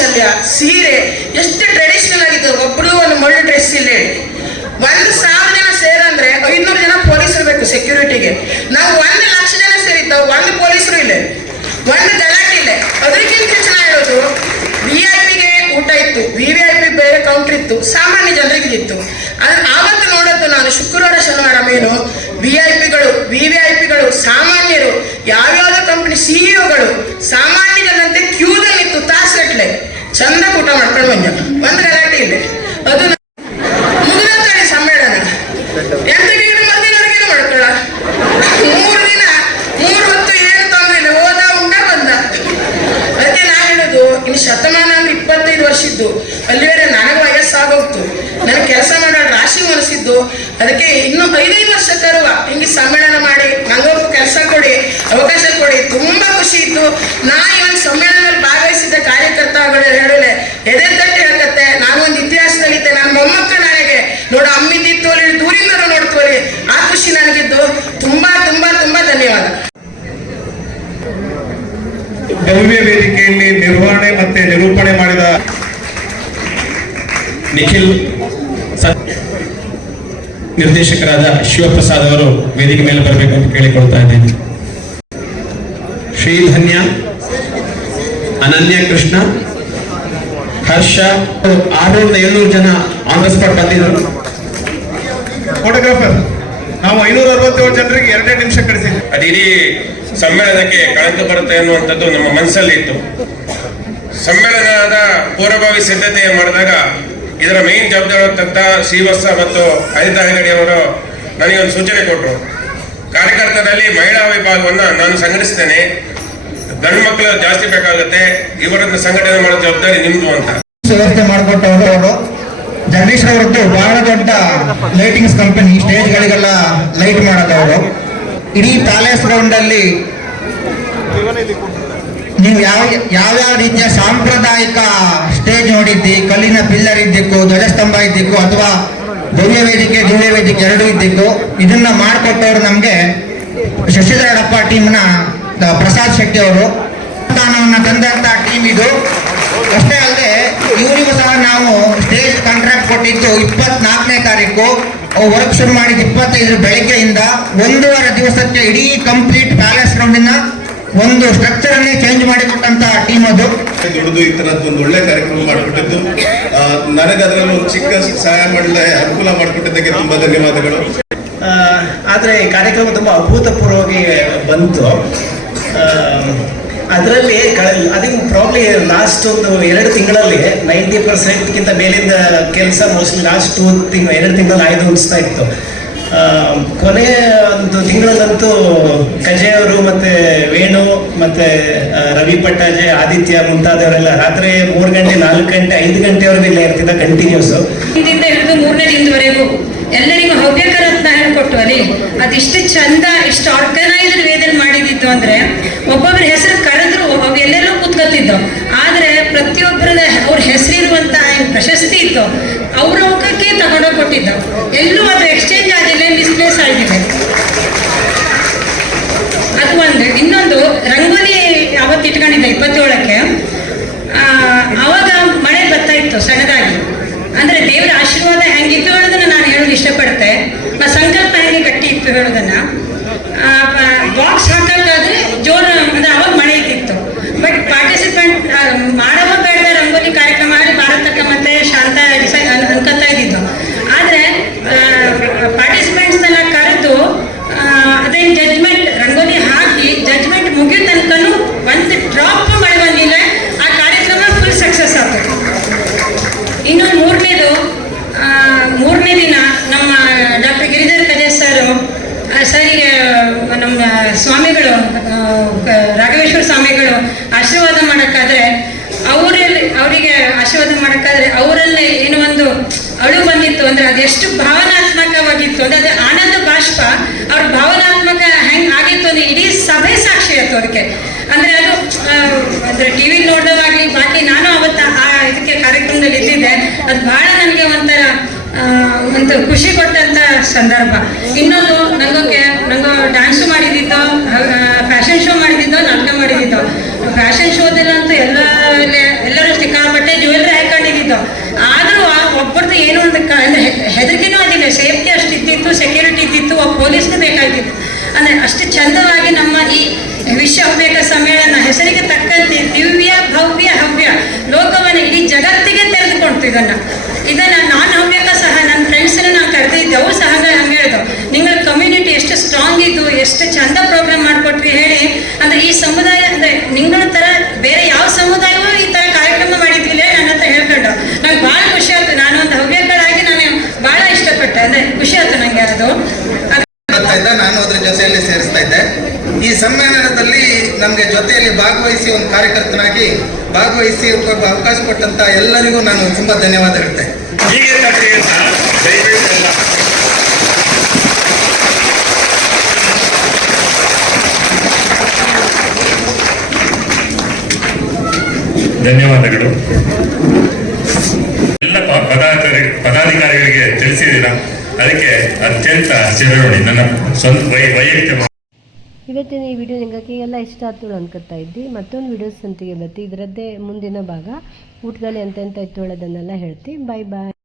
ಪಂಚೆ ಶಲ್ಯ, ಸೀರೆ, ಎಷ್ಟು ಟ್ರೆಡಿಷನಲ್ ಆಗಿದ್ದು ಒಬ್ರು ಒಂದು ಮಳ್ಳು ಡ್ರೆಸ್ ಇಲ್ಲ. ಒಂದು ಸಾವಿರ ಜನ ಸೇರಂದ್ರೆ ಐದ್ನೂರು ಜನ ಪೊಲೀಸರು ಬೇಕು ಸೆಕ್ಯೂರಿಟಿಗೆ ನಾವು ಒಂದು ಲಕ್ಷ ಜನ ಸೇರಿದ್ದಾವೆ, ಒಂದು ಪೊಲೀಸರು ಇಲ್ಲ. ಒಂದು ಗಲಾಟೆ ಇಲ್ಲ. ಅದಕ್ಕಿಂತ ಹೆಚ್ಚಿನ ಹೇಳೋದು ವಿ ಐ ಪಿಗೆ ಊಟ ಇತ್ತು. ವಿ ವಿ ಐ ಪಿ ಬೇರೆ ಕೌಂಟರ್ ಇತ್ತು. ಸಾಮಾನ್ಯ ಜನರಿಗೆ ಇತ್ತು. ಆದ್ರೆ ಆವತ್ತು ನೋಡೋದು ನಾನು, ಶುಕ್ರವಾರ, ಶನಿವಾರ, ಮೇನು ವಿ ಐ ಪಿಗಳು ವಿ ವಿ ಐ ಪಿಗಳು ಸಾಮಾನ್ಯರು ಯಾವ್ಯಾವ ಕಂಪನಿ ಸಿಇಒಗಳು ಸಾಮಾನ್ಯ ಜನಂತೆ ಕ್ಯೂದಲ್ಲಿ ಇತ್ತು ತಾಸಗಟ್ಲೆ ಚಂದ ಊಟ ಮಾಡ್ಕೊಂಡು ಬಂದ ಒಂದು ಗಲಾಟೆ ಇಲ್ಲ ಅದು ಮುಗಿದ ಸಮ್ಮೇಳನ ಮೂರು ದಿನ, ಮೂರು ಹೊತ್ತು ತೊಂದ್ರೆ ಇಲ್ಲ, ಹೋದ ಉಂಡ ಬಂದ. ಅದಕ್ಕೆ ನಾ ಹೇಳೋದು, ಇನ್ನು ಶತಮಾನ ಅಂದ್ರೆ ಇಪ್ಪತ್ತೈದು ವರ್ಷ ಇದ್ದು, ಅಲ್ಲಿವರೆ ನನಗೆ ವಯಸ್ಸಾಗೋಗ್ತು ನನಗೆ ಕೆಲಸ ಮಾಡೋ ರಾಶಿ ಮನಸ್ಸಿದ್ದು. ಅದಕ್ಕೆ ಇನ್ನು ಐದೈದು ವರ್ಷ ತರುವ, ಹಿಂಗೆ ಸಮ್ಮೇಳನ ಮಾಡಿ ನಂಗೊಬ್ಬ ಕೆಲಸ ಕೊಡಿ, ಅವಕಾಶ ಕೊಡಿ. ತುಂಬಾ ಖುಷಿ ಇತ್ತು. ನಾ ಇವನ್ ಒಂದು ಭಾಗವಹಿಸಿದ್ದ ಕಾರ್ಯಕರ್ತಗಳು ಹೇಳಲೆ ಎದೆ ತಟ್ಟಿ ಹೇಳ್ಕತ್ತೆ, ನಾನು ಒಂದು ಇತಿಹಾಸದಲ್ಲಿದ್ದೆ ನನ್ನ ಮೊಮ್ಮಕ್ಕಳು ನನಗೆ ನೋಡು ಅಮ್ಮಿದ್ದಿತ್ತು ಅಲ್ಲಿ ದೂರಿಂದ ನೋಡ್ಕೋರಿ ಆ ಖುಷಿ ನನಗಿದ್ದು. ತುಂಬಾ ತುಂಬಾ ತುಂಬಾ ಧನ್ಯವಾದ. ಭವ್ಯ ವೇದಿಕೆಯಲ್ಲಿ ನಿರ್ವಹಣೆ ಮತ್ತೆ ನಿರೂಪಣೆ ಮಾಡಿದ ನಿಖಿಲ್ ನಿರ್ದೇಶಕರಾದ ಶಿವಪ್ರಸಾದ್ ಅವರು ವೇದಿಕೆ ಮೇಲೆ ಬರಬೇಕು ಅಂತ ಕೇಳಿಕೊಳ್ತಾ ಇದ್ದೇನೆ. ಶ್ರೀಧನ್ಯ ಅನನ್ಯ ಕೃಷ್ಣ ಹರ್ಷ ಆರ್ನೂರಿಂದ ಏಳ್ನೂರು ಜನ ಆನ್ ದ ಸ್ಪಾಟ್ ಬಂದಿದ್ದಾರೆ ಫೋಟೋಗ್ರಾಫರ್ ನಾವು ಐನೂರ ಅರವತ್ತೇಳು ಜನರಿಗೆ ಎರಡೇ ನಿಮಿಷ ಕಳಿಸಿದ್ವಿ ಅದು ಇಡೀ ಸಮ್ಮೇಳನಕ್ಕೆ ಕಳಂಕ ಬರುತ್ತೆ ಅನ್ನುವಂಥದ್ದು ನಮ್ಮ ಮನಸ್ಸಲ್ಲಿ ಇತ್ತು. ಸಮ್ಮೇಳನದ ಪೂರ್ವಭಾವಿ ಸಿದ್ಧತೆ ಮಾಡಿದಾಗ ಇದರ ಮೇನ್ ಜವಾಬ್ದಾರಿ ಶ್ರೀವತ್ಸ ಮತ್ತು ಅನಿತಾ ಹೆಗಡಿ ಅವರು ನನಗೆ ಒಂದು ಸೂಚನೆ ಕೊಟ್ಟರು ಕಾರ್ಯಕರ್ತರಲ್ಲಿ ಮಹಿಳಾ ವಿಭಾಗವನ್ನ ನಾನು ಸಂಘಟಿಸ್ತೇನೆ. ಗಂಡು ಮಕ್ಕಳು ಜಾಸ್ತಿ ಬೇಕಾಗುತ್ತೆ, ಇವರನ್ನು ಸಂಘಟನೆ ಮಾಡೋ ಜವಾಬ್ದಾರಿ ನಿಮ್ದು ಅಂತ. ವ್ಯವಸ್ಥೆ ಮಾಡಿಕೊಟ್ಟವರು ಅವರು. ಜಗದೀಶ್ ಅವರದ್ದು ಬಹಳ ದೊಡ್ಡ ಲೈಟಿಂಗ್ಸ್ ಕಂಪನಿ ಸ್ಟೇಜ್ಗಳಿಗೆಲ್ಲ ಲೈಟ್ ಮಾಡೋದವರು ಇಡೀ ಪ್ಯಾಲೇಸ್ ಗ್ರೌಂಡ್ ಅಲ್ಲಿ ನೀವು ಯಾವ ಯಾವ್ಯಾವ ರೀತಿಯ ಸಾಂಪ್ರದಾಯಿಕ ಸ್ಟೇಜ್ ನೋಡಿದ್ದಿ, ಕಲ್ಲಿನ ಪಿಲ್ಲರ್ ಇದ್ದಿಕ್ಕು ಧ್ವಜಸ್ತಂಭ ಇದ್ದಿಕ್ಕು ಅಥವಾ ಭವ್ಯ ವೇದಿಕೆ, ದಿವ್ಯ ವೇದಿಕೆ ಎರಡೂ ಇದ್ದಿಕ್ಕು ಇದನ್ನ ಮಾಡಿಕೊಟ್ಟವರು ನಮಗೆ ಶಶಿಧರಡಪ್ಪ ಟೀಮ್ನ ಪ್ರಸಾದ್ ಶೆಟ್ಟಿ ಅವರು ಅನುದಾನವನ್ನು ತಂದಂತ ಟೀಮ್ ಇದು. ಅಷ್ಟೇ ಅಲ್ಲದೆ ಇವರಿಗೂ ಸಹ ನಾವು ಸ್ಟೇಜ್ ಕಾಂಟ್ರಾಕ್ಟ್ ಕೊಟ್ಟಿದ್ದು ಇಪ್ಪತ್ನಾಲ್ಕನೇ ತಾರೀಕು. ವರ್ಕ್ ಶುರು ಮಾಡಿದ ಇಪ್ಪತ್ತೈದು ಬೆಳಗ್ಗೆಯಿಂದ ಒಂದೂವರೆ ದಿವಸಕ್ಕೆ ಇಡೀ ಕಂಪ್ಲೀಟ್ ಪ್ಯಾಲೇಸ್ ಗ್ರೌಂಡಿನ ಒಂದು ಸ್ಟ್ರಕ್ಚರ್ ಅನ್ನೇ ಚೇಂಜ್ ಮಾಡಿಕೊಟ್ಟಂತ ಟೀಮ್ ಅದು. ದುಡಿದು ಈ ತರದ್ದು ಒಂದು ಒಳ್ಳೆ ಕಾರ್ಯಕ್ರಮ ಮಾಡಿಕೊಟ್ಟಿದ್ದು. ನನಗೆ ಅದರಲ್ಲಿ ಒಂದು ಚಿಕ್ಕ ಸಹಾಯ ಮಾಡಲು ಅನುಕೂಲ ಮಾಡಿಕೊಟ್ಟಿದ್ದಕ್ಕೆ ತುಂಬಾ ಧನ್ಯವಾದಗಳು. ಆದರೆ ಈ ಕಾರ್ಯಕ್ರಮ ತುಂಬಾ ಅಭೂತಪೂರ್ವವಾಗಿ ಬಂತು. ಅದರಲ್ಲಿ ಅದಕ್ಕೆ ಪ್ರಾಬ್ಲಿ ಲಾಸ್ಟ್ ಒಂದು ಎರಡು ತಿಂಗಳಲ್ಲಿ ನೈಂಟಿ ಪರ್ಸೆಂಟ್ಗಿಂತ ಮೇಲಿಂದ ಕೆಲಸ ಮೋಸ್ಟ್ಲಿ ಲಾಸ್ಟ್ ಟೂ ತಿಂಗಳು ಎರಡು ತಿಂಗಳಲ್ಲಿ ಆಯ್ದು ಅನಿಸ್ತಾ ಇತ್ತು. ಕೊನೆ ಒಂದು ತಿಂಗಳಲ್ಲಂತೂ ಕಜೆ ಅವರು ಮತ್ತು ವೇಣು ಮತ್ತೆ ರವಿ ಪಟ್ಟಾಜೆ, ಆದಿತ್ಯ ಮುಂತಾದವರೆಲ್ಲ ರಾತ್ರಿ ಮೂರು ಗಂಟೆ, ನಾಲ್ಕು ಗಂಟೆ, ಐದು ಗಂಟೆವರೆಗೂ ಇಲ್ಲ ಇರ್ತಿದ್ದ ಕಂಟಿನ್ಯೂಸು ಹಿಡಿದು ಮೂರನೇ ದಿನದವರೆಗೂ ಎಲ್ಲರಿಗೂ ಹವ್ಯಕರ ಹೇಳ್ಕೊಟ್ಟು ಅಲ್ಲಿ ಅದಿಷ್ಟು ಚಂದ ಇಷ್ಟು ಆರ್ಗನೈಸ್ಡ್ ವೇದಲ್ಲಿ ಮಾಡಿದಿತ್ತು ಅಂದ್ರೆ ಒಬ್ಬೊಬ್ಬರ ಹೆಸರು ಕರೆದ್ರು ಅವ್ ಎಲ್ಲೆಲ್ಲೂ ಕೂತ್ಕೊತಿದ್ದು ಆದ್ರೆ ಪ್ರತಿಯೊಬ್ಬರ ಅವ್ರ ಹೆಸರಿರುವಂತ ಪ್ರಶಸ್ತಿ ಇತ್ತು, ಅವ್ರ ಮುಖಕ್ಕೆ ತಗೊಂಡೋಗಿ ಕೊಟ್ಟಿದ್ದು. ಎಲ್ಲೂ ಅದು ಎಕ್ಸ್ಚೇಂಜ್ ಆಗಿಲ್ಲ ಮಿಸ್ಪ್ಲೇಸ್ ಆಗಿದೆ. ಅದು ಒಂದು. ಇನ್ನೊಂದು, ರಂಗೋಲಿ ಅವತ್ತು ಇಟ್ಕೊಂಡಿದ್ದೆ ಇಪ್ಪತ್ತೇಳಕ್ಕೆ. ಅವಾಗ ಮಳೆ ಬರ್ತಾ ಇತ್ತು ಸಣ್ಣದಾಗಿ ಅಂದ್ರೆ ದೇವರ ಆಶೀರ್ವಾದ ಹೆಂಗಿತ್ತು ಹೇಳೋದನ್ನ ನಾನು ಹೇಳೋದು ಇಷ್ಟಪಡ್ತೆ ಮ ಸಂಕಲ್ಪ ಹೆಂಗೆ ಗಟ್ಟಿ ಇತ್ತು ಹೇಳೋದನ್ನ ಬಾಕ್ಸ್ ಹಾಕಕ್ಕಾದ್ರೆ ಜೋರ ಅಂದ್ರೆ ಅವಾಗ ಮಳೆ ಇತ್ತಿತ್ತು ಬಟ್ ಪಾರ್ಟಿಸಿಪೆಂಟ್ ಮಾಡವ ಬೇಡ ರಂಗೋಲಿ ಕಾರ್ಯಕ್ರಮ ಮಾಡಿ ಭಾರತಕ್ಕ ಮತ್ತೆ ಶಾಂತ ಡಿಸೈ ಅನ್- ಅನ್ಕೊತಾ ಇದ್ದಿದ್ದು ಆದ್ರೆ ಪಾರ್ಟಿಸಿಪೆಂಟ್ಸ್ನೆಲ್ಲ ಕರೆದು ಅದೇನು ಜಡ್ಜ್ಮೆಂಟ್ ರಂಗೋಲಿ ಹಾಕಿ ಜಡ್ಜ್ಮೆಂಟ್ ಮುಗಿಯೋ ತನಕನೂ ಒಂದು ಡ್ರಾಪ್ ಮಳೆ ಬಂದಿಲ್ಲ ಆ ಕಾರ್ಯಕ್ರಮ ಫುಲ್ ಸಕ್ಸಸ್ ಆಯ್ತು ಇನ್ನೊಂದು ಮೂರನೇದು ಮೂರನೇ ದಿನ ನಮ್ಮ ಡಾಕ್ಟರ್ ಗಿರಿಧರ್ ಕಜೆ ಸರ್ ಸರಿಗೆ ನಮ್ಮ ಸ್ವಾಮಿಗಳು ಆ, ರಾಘವೇಶ್ವರ ಸ್ವಾಮಿಗಳು ಆಶೀರ್ವಾದ ಮಾಡೋಕ್ಕಾದ್ರೆ ಅವರಲ್ಲಿ ಅವರಿಗೆ ಆಶೀರ್ವಾದ ಮಾಡೋಕ್ಕಾದ್ರೆ ಅವರಲ್ಲಿ ಏನೋ ಒಂದು ಅಳು ಬಂದಿತ್ತು ಅಂದ್ರೆ ಅದೆಷ್ಟು ಭಾವನಾತ್ಮಕವಾಗಿತ್ತು ಅಂದ್ರೆ ಅದು ಆನಂದ ಬಾಷ್ಪ ಅವ್ರ ಭಾವನಾತ್ಮಕ ಹೆಂಗ್ ಆಗಿತ್ತು ಅಂದ್ರೆ ಇಡೀ ಸಭೆ ಸಾಕ್ಷಿ ಆಯ್ತು ಅದಕ್ಕೆ ಅಂದ್ರೆ ಅದು ಅಂದ್ರೆ ಟಿವಿ ನೋಡೋದಾಗ್ಲಿ ಬಾಕಿ ನಾನು ಅವತ್ತ ಆ ಇದಕ್ಕೆ ಕಾರ್ಯಕ್ರಮದಲ್ಲಿ ಇದ್ದಿದ್ದೆ. ಅದು ಬಹಳ ನನಗೆ ಒಂಥರ ಒಂದು ಖುಷಿ ಕೊಟ್ಟಂತ ಸಂದರ್ಭ. ಇನ್ನೊಂದು ನಂಗೋಕೆ ನಂಗೋ ಡ್ಯಾನ್ಸ್ ಮಾಡಿದ್ದಿತ್ತು ಫ್ಯಾಷನ್ ಶೋ ಮಾಡಿದ್ದಿದ್ದು ನಾಟಕ ಮಾಡಿದ್ದಿದ್ದು ಫ್ಯಾಷನ್ ಶೋದಲ್ಲಂತೂ ಎಲ್ಲ ಎಲ್ಲರೂ ಸಿಕ್ಕಾಪಟ್ಟೆ ಜ್ಯುವೆಲ್ರಿ ಹಾಕೊಂಡಿದ್ದಿತ್ತು. ಆದರೂ ಒಬ್ಬರದ್ದು ಏನೋ ಒಂದು ಹೆದರಿಕೆನೂ ಆಗಿಲ್ಲ. ಸೇಫ್ಟಿ ಅಷ್ಟು ಇದ್ದಿತ್ತು ಸೆಕ್ಯೂರಿಟಿ ಇದ್ದಿತ್ತು ಒಬ್ಬ ಪೊಲೀಸ್ನು ಬೇಕಾಗಿತ್ತು ಅಂದ್ರೆ ಅಷ್ಟು ಚಂದವಾಗಿ ನಮ್ಮ ಈ ವಿಶ್ವ ಹವ್ಯಕ ಸಮ್ಮೇಳನ ಹೆಸರಿಗೆ ತಕ್ಕಂತೆ ದಿವ್ಯ, ಭವ್ಯ, ಹವ್ಯ ಲೋಕವನ್ನು ಇಡೀ ಜಗತ್ತಿಗೆ ತೆರೆದುಕೊಡ್ತು ಇದನ್ನ. ಇದನ್ನ ನಾನು ಹವ್ಯಕ ಸಹ ನನ್ನ ಫ್ರೆಂಡ್ಸ್ನ ನಾವು ಕರೆದಿದ್ದೆವು ಸಹ ಹಂಗೆ ಹೇಳಿದೆವು ನಿಂಗಳ ಕಮ್ಯುನಿಟಿ ಎಷ್ಟು ಸ್ಟ್ರಾಂಗ್ ಇದ್ದು, ಎಷ್ಟು ಚಂದ ಪ್ರೋಗ್ರಾಮ್ ಮಾಡಿಕೊಟ್ರಿ ಹೇಳಿ. ಅಂದ್ರೆ ಈ ಸಮುದಾಯ, ಅಂದರೆ ನಿಂಗಳ ತರ ಬೇರೆ ಯಾವ ಸಮುದಾಯವೂ ಈ ತರ ಕಾರ್ಯಕ್ರಮ ಮಾಡಿದ್ವಿಲ್ಲ ನನ್ನ ಹತ್ರ ಹೇಳ್ಕೊಂಡು ನಂಗೆ ಭಾಳ ಖುಷಿ ಆಯ್ತು ನಾನು ಒಂದು ಹವ್ಯಕಳಾಗಿ ನಾನು ಭಾಳ ಇಷ್ಟಪಟ್ಟೆ ಅಂದ್ರೆ ಖುಷಿ ಆಯ್ತು ನಂಗೆ ಅದು ಅದು ಬರ್ತಾ ಇದ್ದ ನಾನು ಅದ್ರ ಜೊತೆಯಲ್ಲಿ ಸೇರಿಸ್ತಾ ಇದ್ದೆ ಈ ಸಮ್ಮೇಳನದಲ್ಲಿ ನಮಗೆ ಜೊತೆಯಲ್ಲಿ ಭಾಗವಹಿಸಿ ಒಂದು ಕಾರ್ಯಕರ್ತನಾಗಿ ಭಾಗವಹಿಸಿ ಒಬ್ಬ ಅವಕಾಶ ಕೊಟ್ಟಂತ ಎಲ್ಲರಿಗೂ ನಾನು ತುಂಬಾ ಧನ್ಯವಾದ ಹೇಳ್ತೇನೆ. ಧನ್ಯವಾದಗಳು. ಎಲ್ಲ ಪದಾಧಿಕಾರಿ ಪದಾಧಿಕಾರಿಗಳಿಗೆ ತಿಳಿಸಿದ್ದೀರಾ? ಅದಕ್ಕೆ ಅತ್ಯಂತ ಚಿರಋಣಿ ನನ್ನ ಸ್ವಂತ ವೈ ವೈಯಕ್ತಿಕ ಇವತ್ತಿನ ಈ ವಿಡಿಯೋ ನಿಮಗೆ ಎಲ್ಲ ಇಷ್ಟ ಆಯ್ತು ಅನ್ಕೊತಾ ಇದ್ದಿ. ಮತ್ತೊಂದು ವಿಡಿಯೋಸ್ ಅಂತಿಗೆ ಬತ್ತಿ ಇದರದ್ದೇ ಮುಂದಿನ ಭಾಗ. ಊಟದಲ್ಲಿ ಎಂತೆಂತ ಇತ್ತು ಅದನ್ನೆಲ್ಲ ಹೇಳ್ತಿ. ಬಾಯ್ ಬಾಯ್